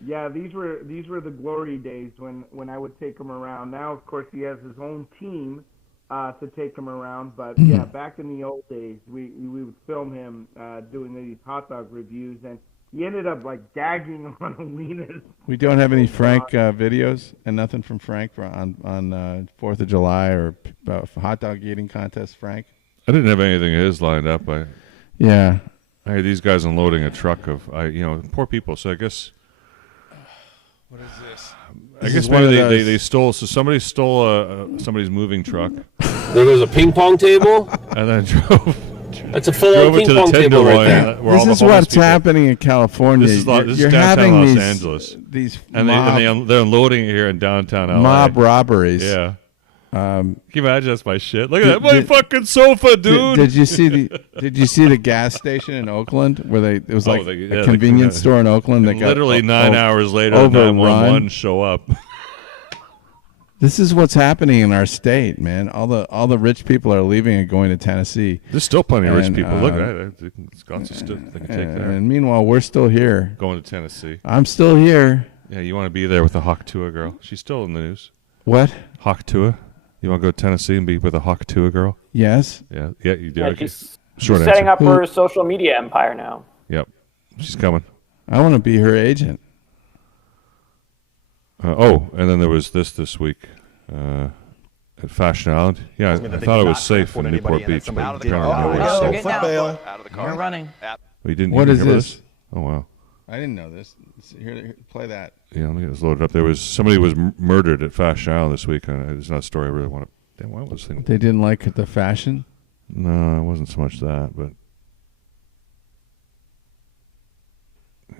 Yeah, these were the glory days when I would take him around. Now, of course, he has his own team to take him around. But yeah, back in the old days, we would film him doing these hot dog reviews, and he ended up like gagging on the wieners. We don't have any Frank videos and nothing from Frank on 4th of July or hot dog eating contest, Frank? I didn't have anything of his lined up. Yeah. I had these guys unloading a truck of, poor people. So I guess. What is this? I guess maybe they stole. So somebody stole somebody's moving truck. There was a ping pong table. And then drove. That's a full-on ping pong table right there. This is what's happening in California. This is You're downtown having Los Angeles. These they're unloading it here in downtown LA. Mob robberies. Yeah. Can you imagine? That's my shit. Look at that fucking sofa, dude. Did you see the gas station in Oakland where it was like a convenience store in Oakland that got literally 9 hours later, overrun? 911 show up. This is what's happening in our state, man. All the rich people are leaving and going to Tennessee. There's still plenty of rich people. Look at that. Wisconsin still they can take that. And meanwhile, we're still here. Going to Tennessee. I'm still here. Yeah, you want to be there with the Hawk Tua girl. She's still in the news. What? Hawk Tua. You want to go to Tennessee and be with a Hawk Tua girl? Yes. Yeah, you do. Yeah, Okay. she's Short setting answer. up her social media empire now. Yep, she's coming. I want to be her agent. And then there was this week at Fashion Island. Yeah, I thought it was safe in Newport Beach. But apparently it was safe. Out of the car. You're running. You didn't. What you is didn't hear this? about Oh wow. I didn't know this. Here, play that. Yeah, let me get this loaded up. There was somebody was murdered at Fashion Island this week. It's not a story I really want to. Damn, what was thinking? They didn't like the fashion? No, it wasn't so much that, but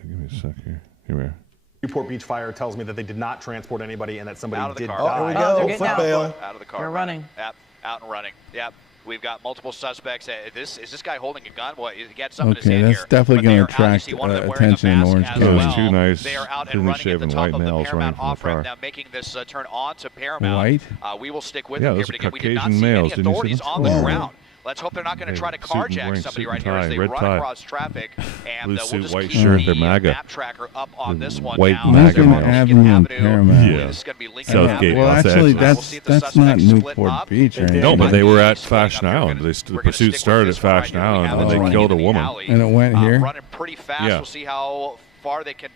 give me a sec here. Here we are. Newport Beach fire tells me that they did not transport anybody and that somebody did die. Here we go. Foot bail. Out of the car. You're running. Yep. Out and running. Yep. We've got multiple suspects. Is this guy holding a gun? What? He got something in his hand that's here. definitely going to attract attention in Orange County. Those two nice, They are out and clean running at the shaven top white of the males running Paramount from the off-ramp, car. now making this turn on to Paramount. White? We will stick with Yeah, him here, those but are again, we did not Caucasian see males. any Didn't you see authorities them? on the ground. Let's hope they're not going to try to carjack somebody right here as they red run tie. across traffic. And Blue we'll suit, just white keep shirt, the they're MAGA. map tracker up on this one White now. MAGA Lincoln males. Avenue and Paramount. Yeah. This is going to be Lincoln Southgate, Avenue. Well, Los actually, Angeles. that's not Newport Beach or anything. No, but they were at Fashion Island. The pursuit started at Fashion Island, and they killed a woman. And it went here? Running pretty fast. Yeah. We'll see how far they can.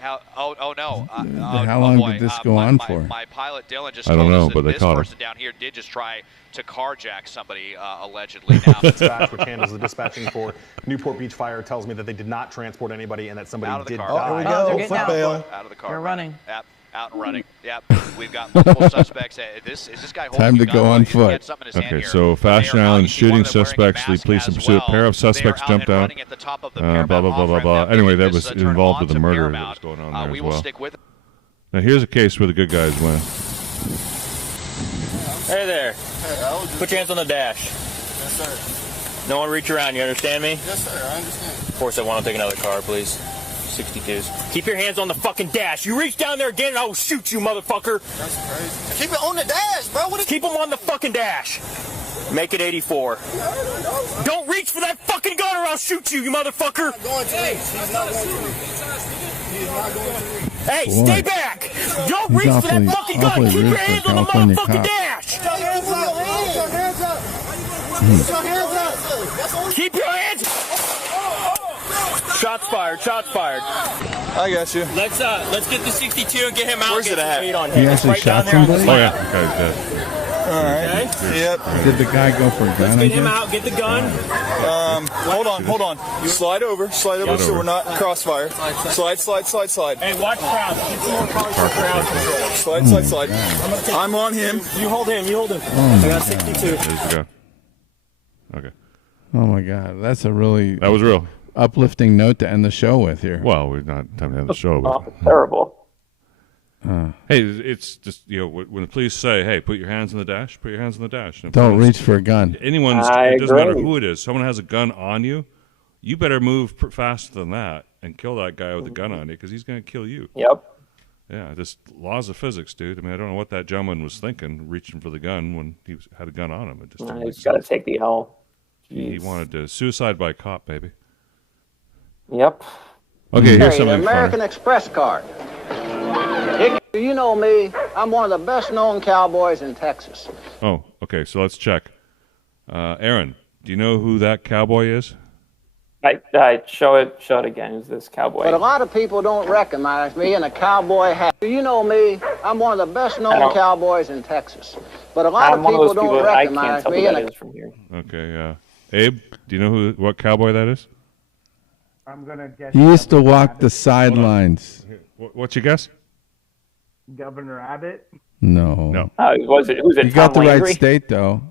Oh no! How long did this go on for? My pilot Dylan just I don't told know, us but that they this caught him. person down here did just try to carjack somebody allegedly. Now, Dispatch, which handles the dispatching for Newport Beach fire, tells me that they did not transport anybody and that somebody out of the did car. die. Here we go. Foot bail. Out of the car. You're running. Yep. Out and running. Yep. We've got multiple suspects. Is this guy holding Time a to gun? go on He's got foot. something in his hand Okay, here. so Fashion They are out. Island You see one shooting of them wearing a suspects. The mask police in as pursuit. A pair well. of suspects They are jumped and out. running at the top of the Blah, blah, Paramount blah, blah, off-ramp blah. now, Anyway, making that this was turn involved with onto the murder that Paramount. was going on there We as will well. stick with it. Now, here's a case where the good guys win. Hey there. Put your hands on the dash. Yes, sir. No one reach around, you understand me? Yes, sir, I understand. 471, I'll take another car, please. 62s. Keep your hands on the fucking dash. You reach down there again and I will shoot you, motherfucker. That's crazy. Keep it on the dash, bro. Keep them on the fucking dash. Make it 84. Don't reach for that fucking gun or I'll shoot you, you motherfucker. He's not going to reach. He's not going to reach. He's not going to reach. Hey, Boy. stay back. Don't He's reach for that awfully- fucking gun. awfully Keep your rude for a hands on the California motherfucking cop. dash. Put your hands up. Put your hands up. That's all. Keep your hands. Shots fired. Shots fired. I got you. Let's get the 62 and get him out. Where's it at? He actually shot somebody? Oh, yeah. The guy's dead. All right. Yep. Did the guy go for a gun? Get him out. Get the gun. Hold on. Slide over so we're not crossfire. Slide. Hey, watch crowd. Keep some more cars for crowd control. Slide. I'm on him. You hold him. Oh, I got 62. There's the gun. Okay. Oh, my God. That's a really That was real. uplifting note to end the show with here. Well, we're not time to end the show. But, Oh, terrible. hey, it's just, when the police say, hey, put your hands on the dash, put your hands on the dash. And if Don't someone's- reach for a gun. It doesn't matter who it is. Someone has a gun on you, you better move faster than that and kill that guy with a gun on you because he's going to kill you. Yep. Yeah, just laws of physics, dude. I mean, I don't know what that gentleman was thinking, reaching for the gun when he had a gun on him. It just He's got to take the L. He wanted to suicide by cop, baby. Yep. Okay, here's something American funny. Express card. You know me. I'm one of the best-known cowboys in Texas. Oh, okay. So let's check. Aaron, do you know who that cowboy is? I show it again. Who's this cowboy? But a lot of people don't recognize me in a cowboy hat. You know me. I'm one of the best-known cowboys in Texas. But a lot of people don't recognize me in a... From here. Okay, Abe, do you know what cowboy that is? I'm gonna guess. He used to walk the sidelines. What's your guess? Governor Abbott. No. Who's it? You got the Landry? right state though.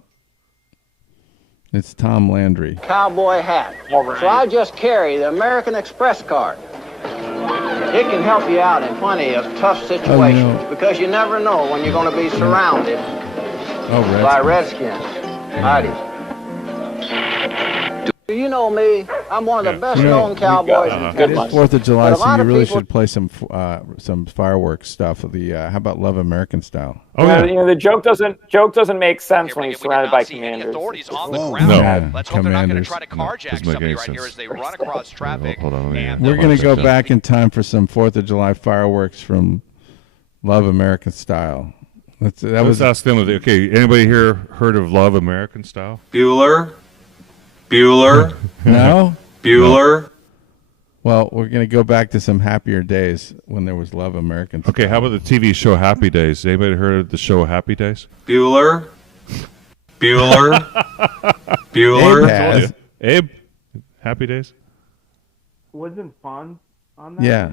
It's Tom Landry. Cowboy hat. Right. So I just carry the American Express card. It can help you out in plenty of tough situations because you never know when you're going to be surrounded by redskins. Howdy. Do you know me? I'm one of the best-known cowboys in It is Texas. 4th of July, But a so lot you of really people- should play some fireworks stuff. How about Love American Style? The joke doesn't make sense when he's surrounded by commanders. Authorities on the No. ground. Yeah, Let's hope they're not going to commanders. try to carjack doesn't make somebody any right here sense. as they run across traffic. Hold on. We're going to go back in time for some 4th of July fireworks from Love American Style. Let's ask them. Okay, anybody here heard of Love American Style? Bueller. No? Bueller. Well, we're going to go back to some happier days when there was Love American Style. Okay, how about the TV show Happy Days? Anybody heard of the show Happy Days? Bueller. Abe, Happy Days? Wasn't Fonz on that? Yeah.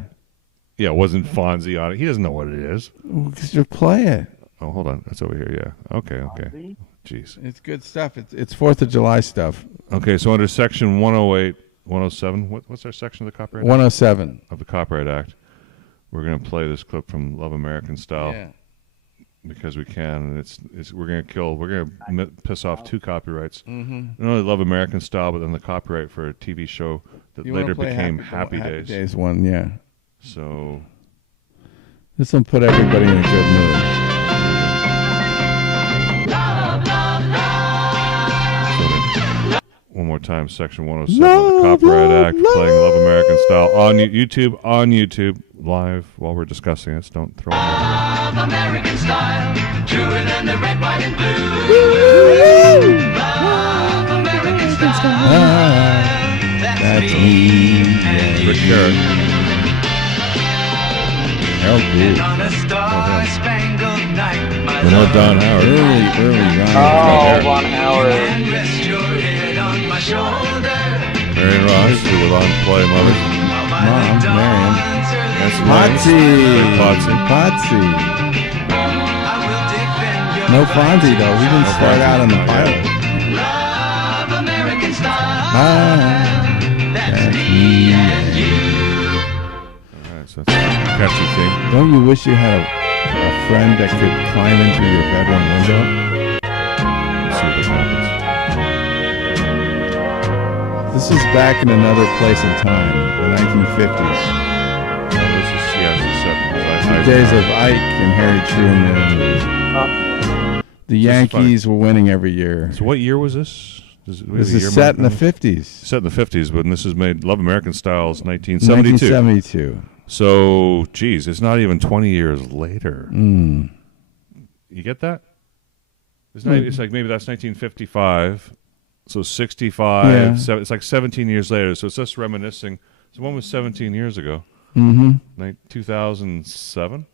Yeah, it wasn't Fonzie on it. He doesn't know what it is. Because you play it. Oh, hold on. That's over here, yeah. Okay. Jeez. It's good stuff. It's 4th of July stuff. Okay, so under Section 108, 107, what's our section of the Copyright Act? 107. Of the Copyright Act. We're going to play this clip from Love American Style. Yeah. Because we can, and we're going to piss off two copyrights. Mhm. Not only Love American Style, but then the copyright for a TV show that You wanna later play became Happy Happy Days. Days one, yeah. So This will put everybody in a good mood. one more time, Section 107 of the Copyright Act, playing Love American Style on YouTube, live while we're discussing it. So don't throw it out. Love American Style, truer than the red, white, and blue. Love American Style. That's me. Rick Garrett. Harold Blue. On a star-spangled night, my No, Don Howard. Early Ron. Ron Howard. and rest your head on my shoulder. Marion Ross, who was on Play Mother. Mom, Marion. That's Potsy. No Fonzie, though. We didn't start out on the pilot. Love American Style. That's me and you. Alright, so that's a catchy thing. Don't you wish you had a friend that could climb into your bedroom window? Let's see what happens. This is back in another place and time, the 1950s. The days of Ike and Harry Truman. The Yankees were winning every year. So what year was this? This is set in the 50s. Set in the 50s, but this is made Love American Styles 1972. 1972. So, geez, it's not even 20 years later. Mm. You get that? It's like maybe that's 1955. So 65. Yeah. It's like 17 years later. So it's just reminiscing. So one was 17 years ago. Mm-hmm. 2007.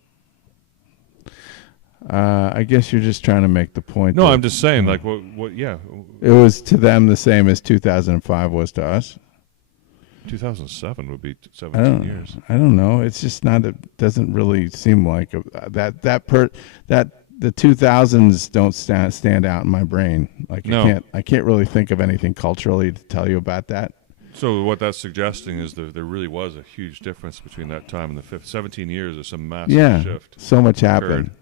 I guess you're just trying to make the point. No, that, I'm just saying, like, what? Yeah. It was to them the same as 2005 was to us. 2007 would be 17 years. I don't know. It's just not. It doesn't really seem like the 2000s don't stand out in my brain. Like No. I can't really think of anything culturally to tell you about that. So what that's suggesting is that there really was a huge difference between that time and the 17 years of some massive shift. So much happened.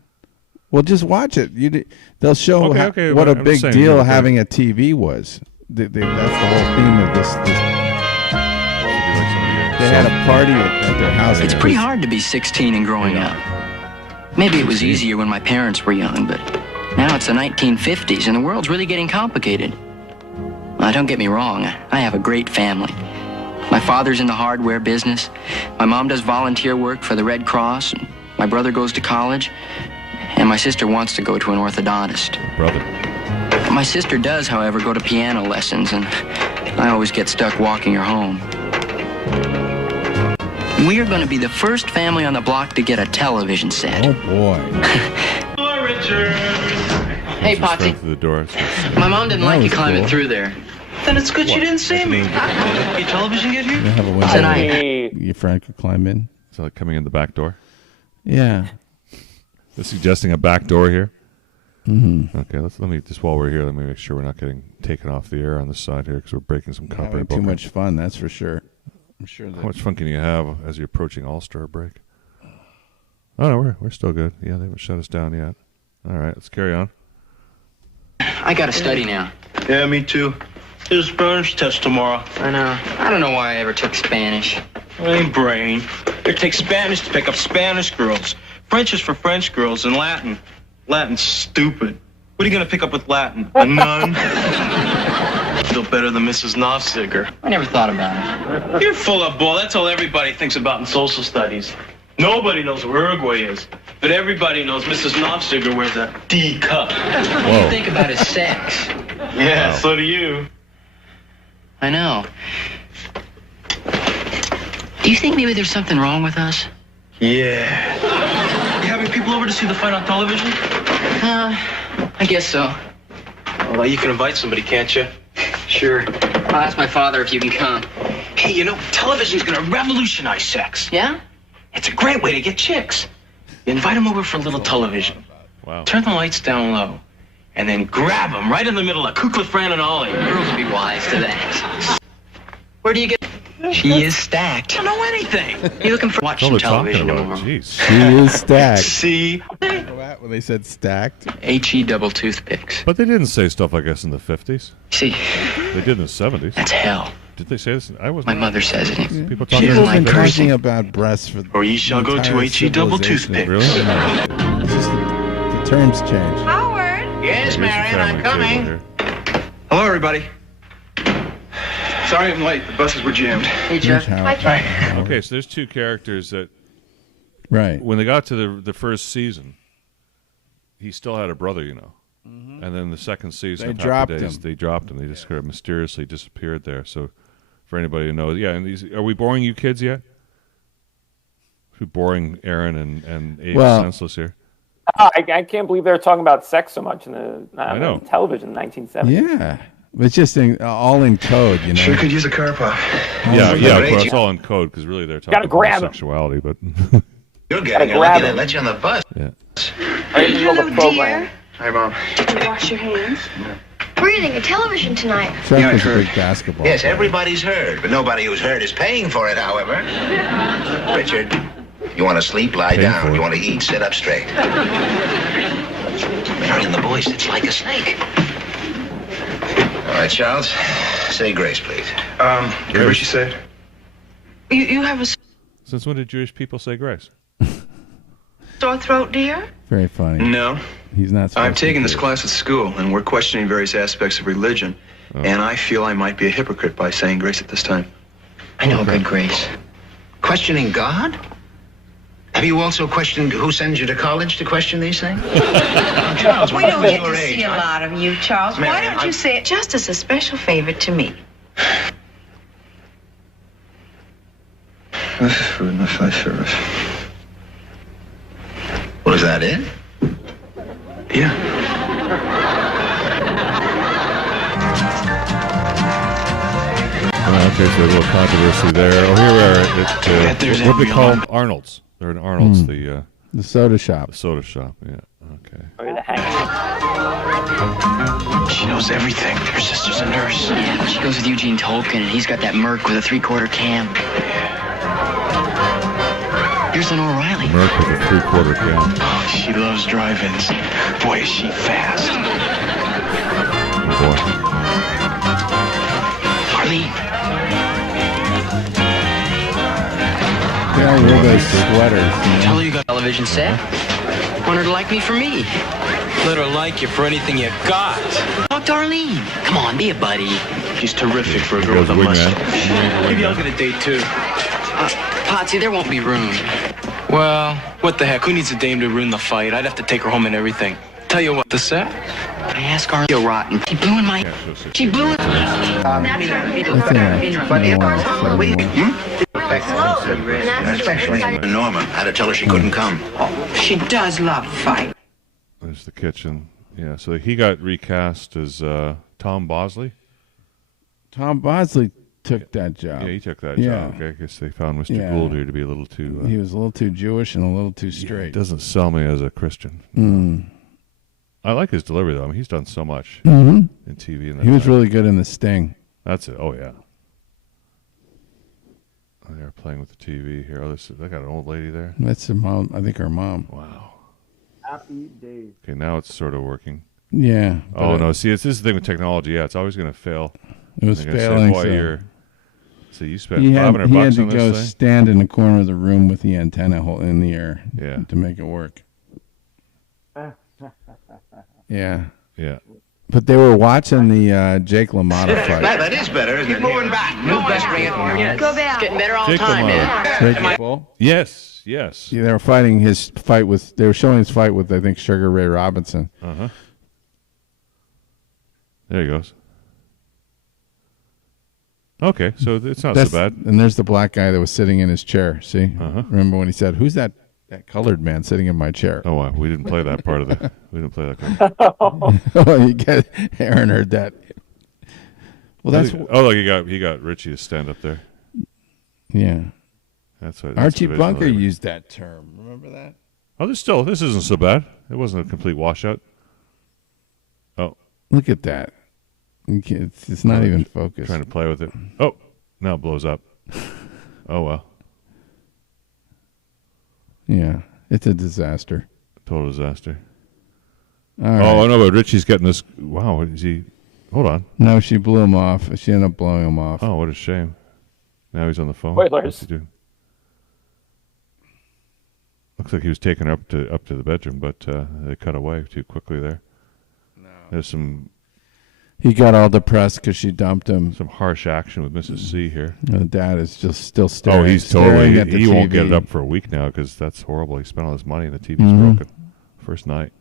Well, just watch it. They'll show Okay, what a I'm big just saying, deal having a TV was. That's the whole theme of this. They had a party at their house. It's pretty hard to be 16 and growing up. Maybe it was easier when my parents were young, but now it's the 1950s and the world's really getting complicated. Don't get me wrong, I have a great family. My father's in the hardware business. My mom does volunteer work for the Red Cross. My brother goes to college. And my sister wants to go to an orthodontist. Brother. My sister does, however, go to piano lessons, and I always get stuck walking her home. We are going to be the first family on the block to get a television set. Oh, boy. Hey, Potsy. Through the door. My mom didn't like you climbing through there. Then it's good you didn't see me. Your television get here? You have a window Tonight. your friend could climb in. Is that like coming in the back door? Yeah. They're suggesting a back door here. Mm-hmm. Okay, let me just while we're here, let me make sure we're not getting taken off the air on the side here because we're breaking some Having copyright. too much fun, that's for sure. I'm sure. How much fun can you have as you're approaching All-Star break? Oh no, we're still good. Yeah, they haven't shut us down yet. All right, let's carry on. I got to study now. Yeah, me too. There's a Spanish test tomorrow. I know. I don't know why I ever took Spanish. Ain't brain. They take Spanish to pick up Spanish girls. French is for French girls, and Latin. Latin's stupid. What are you going to pick up with Latin? A nun? Feel better than Mrs. Nofziger. I never thought about it. You're full of bull. That's all everybody thinks about in social studies. Nobody knows where Uruguay is, but everybody knows Mrs. Nofziger wears a D cup. What do you think about his sex? Yeah, so do you. I know. Do you think maybe there's something wrong with us? Yeah. You having people over to see the fight on television? I guess so. Well, you can invite somebody, can't you? Sure. I'll ask my father if you can come. Hey, you know, television's gonna revolutionize sex. Yeah? It's a great way to get chicks. You invite them over for a little television. Wow. Turn the lights down low. And then grab them right in the middle of Kukla, Fran, and Ollie. Girls will be wise to that. Where do you get... She is stacked. I don't know anything. You looking for That's all watching they're television talking about. tomorrow? Jeez. She is stacked. See? When they said stacked. H-E double toothpicks. But they didn't say stuff like this in the 50s. See, They did in the 70s. that's hell. Did they say this? I wasn't. My mother says it. People She talking doesn't People about have like been cursing. talking about breasts for Or ye shall the go to entire H-E double civilization. toothpick. Really? It's just the terms change. Howard! Yes, Marion, I'm coming. Hello, everybody. Sorry I'm late. The buses were jammed. Hey, Jeff. Hi. Okay, so there's two characters that, Right. when they got to the first season, he still had a brother, you know. And then the second season, They of Happy dropped Days, him. They dropped him. They just kind of mysteriously disappeared there. So, for anybody who knows, yeah. And these, are we boring you kids yet? We're boring Aaron and Abe Well- senseless here. I can't believe they were talking about sex so much in the I know. television in the 1970s. Yeah. It's just all in code, you know. Sure could use a car pop. Yeah, Oh, yeah. great. Well, it's all in code because really they're talking Gotta about grab 'em. sexuality, but You're getting grab lucky him. they let you on the bus. yeah. Right in the middle of the program. Hi, Mom. Did you wash your hands? We're getting a television tonight. Chuck Yeah, I was a heard. big basketball Yes, player. everybody's heard, but nobody who's heard is paying for it, however. Richard, you want to sleep? Lie Paying for down. it. You want to eat? Sit up straight. Marion, the boy sits like a snake. All right, Charles. Say grace, please. Good what she said. You have a Since when did Jewish people say grace? sore throat, dear? Very funny. No. He's not supposed I'm taking to this do it. class at school, and we're questioning various aspects of religion. And I feel I might be a hypocrite by saying grace at this time. I know a good grace. Questioning God? Have you also questioned who sends you to college to question these things? Charles, We don't get your to age, see a right? lot of you, Charles. Why Marion, don't you I'm- say it just as a special favor to me? This is food, not five service. Well, is that it? Yeah. Okay, so a little controversy there. Oh, here we are. What do they call Arnold's? They're in Arnold's, the soda shop. The soda shop, yeah. Okay. She knows everything. Her sister's a nurse. Yeah, she goes with Eugene Tolkien, and he's got that Merc with a 3/4 cam. Here's an O'Reilly. Merc with a 3/4 cam. Oh, she loves drive-ins. Boy, is she fast. Boy. Harley. They all wear those sweaters. Tell her you got a television set. Want her to like me for me. Let her like you for anything you got. Talk to Arlene. Come on, be a buddy. She's terrific for a He girl with goes a wingman. mustache. Maybe I'll get a date too. Potsy, there won't be room. Well, what the heck? Who needs a dame to ruin the fight? I'd have to take her home and everything. Tell you what, the set? I asked her, you're rotten. She blew in my... She blew in... Especially Norma. I had to tell her she couldn't come. She does love to fight. There's the kitchen. Yeah, so he got recast as Tom Bosley. Tom Bosley took that job. Yeah, he took that Yeah. job. Okay, I guess they found Mr. Gould here to be a little too... he was a little too Jewish and a little too straight. It doesn't sell me as a Christian. I like his delivery, though. I mean, he's done so much in TV. And He was really good in The Sting. That's it. Oh, yeah. Oh, they're playing with the TV here. Oh, they got an old lady there. That's her mom. I think her mom. Wow. Happy days. Okay, now it's sort of working. Yeah. Oh, no. See, this is the thing with technology. Yeah, it's always going to fail. It was They're gonna failing. Say, so you spent he had, $500 he had to on go this thing? stand in the corner of the room with the antenna in the air to make it work. Yeah. Yeah. But they were watching the Jake LaMotta fight. That is better, isn't it? Moving back. Go back. It's getting better all the Jake time, LaMotta. man. Yes, yes. Yeah, they were fighting his fight with. They were showing his fight with, I think, Sugar Ray Robinson. There he goes. Okay, so it's not That's- so bad. And there's the black guy that was sitting in his chair. See, remember when he said, "Who's that colored man sitting in my chair?" Oh, wow. We didn't play that part of the. We didn't play that. Oh, you get Aaron heard that. Well, that's look, he got Richie to stand up there. yeah. That's what Archie Bunker used that term. Remember that? Oh, this isn't so bad. It wasn't a complete washout. Oh, Look at that. It's not even focused. Trying to play with it. Oh, now it blows up. Oh well. Yeah, it's a disaster. Total disaster. All right. Oh, I know, but Richie's getting this. Wow, what is he? Hold on. No, she blew him off. She ended up blowing him off. Oh, what a shame. Now he's on the phone. Spoilers. What's he doing? Looks like he was taken up to the bedroom, but they cut away too quickly there. No. There's some. He got all depressed because she dumped him. Some harsh action with Mrs. C here. The dad is just still staring. Oh, he's staring totally. at the He won't get TV. it up for a week now because that's horrible. He spent all this money and the TV's broken. First night.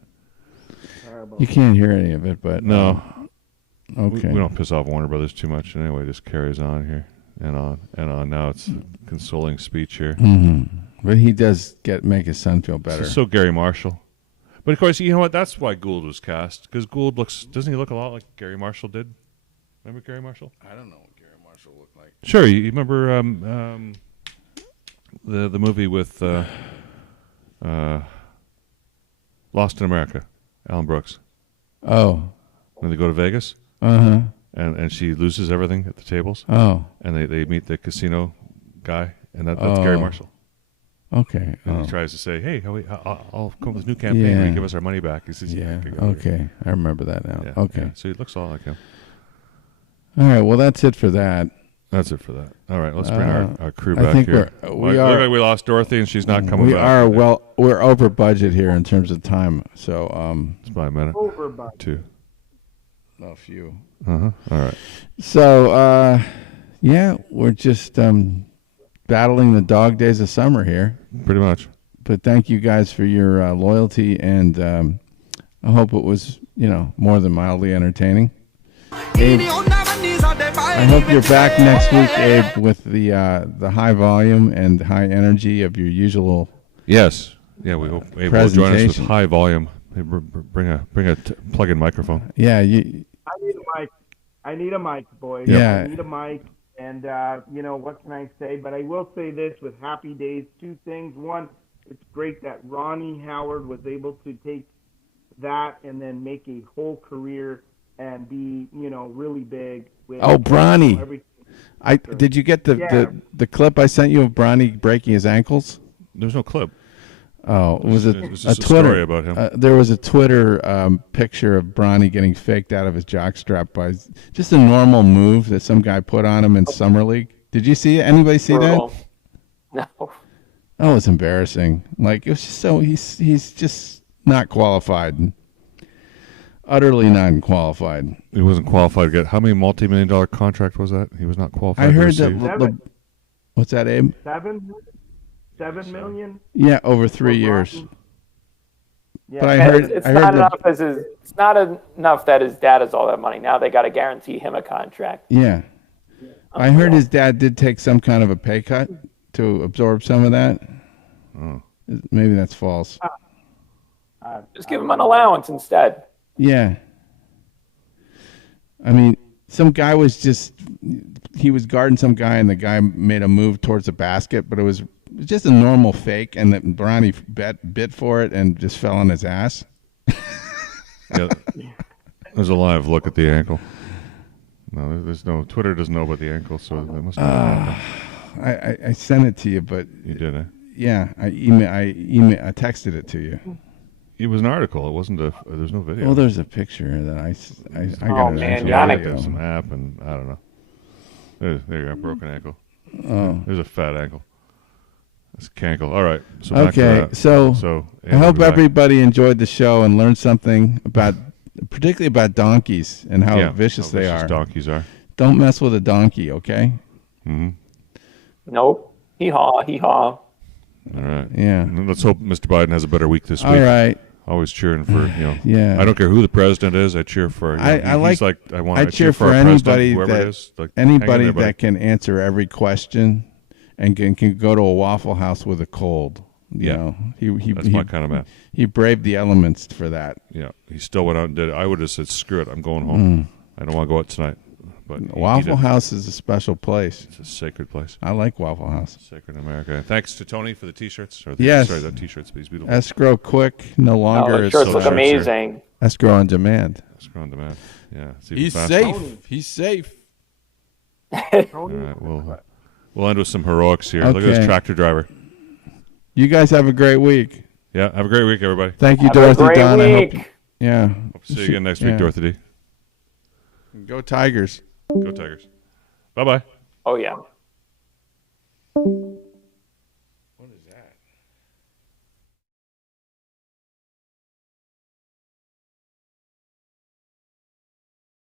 You can't hear any of it, but No. Okay. We don't piss off Warner Brothers too much anyway. It just carries on here and on and on. Now it's consoling speech here. But he does make his son feel better. This is so Gary Marshall. But of course, you know what? That's why Gould was cast because Gould doesn't he look a lot like Gary Marshall did? Remember Gary Marshall? I don't know what Gary Marshall looked like. Sure. You remember the movie with Lost in America, Alan Brooks. Oh. When they go to Vegas. Uh-huh. And she loses everything at the tables. Oh. And they meet the casino guy, and that's Gary Marshall. Okay. And he tries to say, "Hey, I'll come up with this new campaign where you give us our money back." He says, Yeah. "Okay, go over here." Okay. I remember that now. Yeah, Okay. yeah. So he looks a lot like him. All right. Well, that's it for that. That's it for that. All right, let's bring our crew I back think here. we Look are. like we lost Dorothy, and she's not coming We back. are we're over budget here in terms of time. So it's by a minute. Over budget. Two. A few. All right. So yeah, we're just battling the dog days of summer here. Pretty much. But thank you guys for your loyalty, and I hope it was more than mildly entertaining. Abe, I hope you're back next week, Abe, with the high volume and high energy of your usual. Yes. Yeah, we hope Abe will join us with high volume. Hey, bring a plug-in microphone. Yeah, I need a mic. I need a mic, boys. Yeah. I need a mic. And, what can I say? But I will say this with Happy Days, two things. One, it's great that Ronnie Howard was able to take that and then make a whole career and be, really big. With, Bronny. everything. Did you get the clip I sent you of Bronny breaking his ankles? There's no clip. Oh, it was a just a Twitter story about him. There was a Twitter picture of Bronny getting faked out of his jockstrap by just a normal move that some guy put on him in Summer League. Did you see it? Anybody see that? No. Oh, it's embarrassing. Like it was just so he's just not qualified. utterly non-qualified. He wasn't qualified to get. How many multi-million-dollar contract was that? He was not qualified. I heard to that. What's that, Abe? 7 million. Yeah, over 3 years. Yeah, but I heard it's not enough that his dad has all that money. Now they got to guarantee him a contract. Yeah, I heard his dad did take some kind of a pay cut to absorb some of that. Oh. Maybe that's false. Just give him an allowance instead. Yeah. I mean, some guy was guarding some guy, and the guy made a move towards the basket, but it was just a normal fake, and that Bronny bit for it and just fell on his ass. Yeah, there's a live look at the ankle. No, there's no. Twitter doesn't know about the ankle, so that must. I sent it to you, but you did, eh? Yeah, I texted it to you. It was an article. It wasn't a. There's no video. Well, there's a picture that I got. Oh man, Yannick. There's some app, and I don't know. There you go, broken ankle. Oh, there's a fat ankle. It's cankle. All right. So okay. So I hope everybody enjoyed the show and learned something about, particularly about donkeys and how vicious they are. Donkeys are. Don't mess with a donkey, okay? Mm-hmm. Nope. Hee haw, hee haw. All right. Yeah. Let's hope Mr. Biden has a better week this week. All right. Always cheering for Yeah. I don't care who the president is. I cheer for. I cheer for anybody that can answer every question, and can go to a Waffle House with a cold. You know, that's my kind of man. He braved the elements for that. Yeah, he still went out and did it. I would have said, "Screw it, I'm going home. I don't want to go out tonight." But Waffle House is a special place. It's a sacred place. I like Waffle House. Sacred in America. Thanks to Tony for the T-shirts. Yes. Sorry, not T-shirts, but these beautiful. Escrow Quick no longer. The shirts look amazing. Escrow on demand. Escrow on demand. Yeah. He's safe. He's safe. All right. We'll end with some heroics here. Okay. Look at this tractor driver. You guys have a great week. Yeah. Have a great week, everybody. Thank you, Dorothy Don. Week. Hope to see you again next week, Dorothy D. Go Tigers. Go Tigers. Bye-bye. Oh, yeah.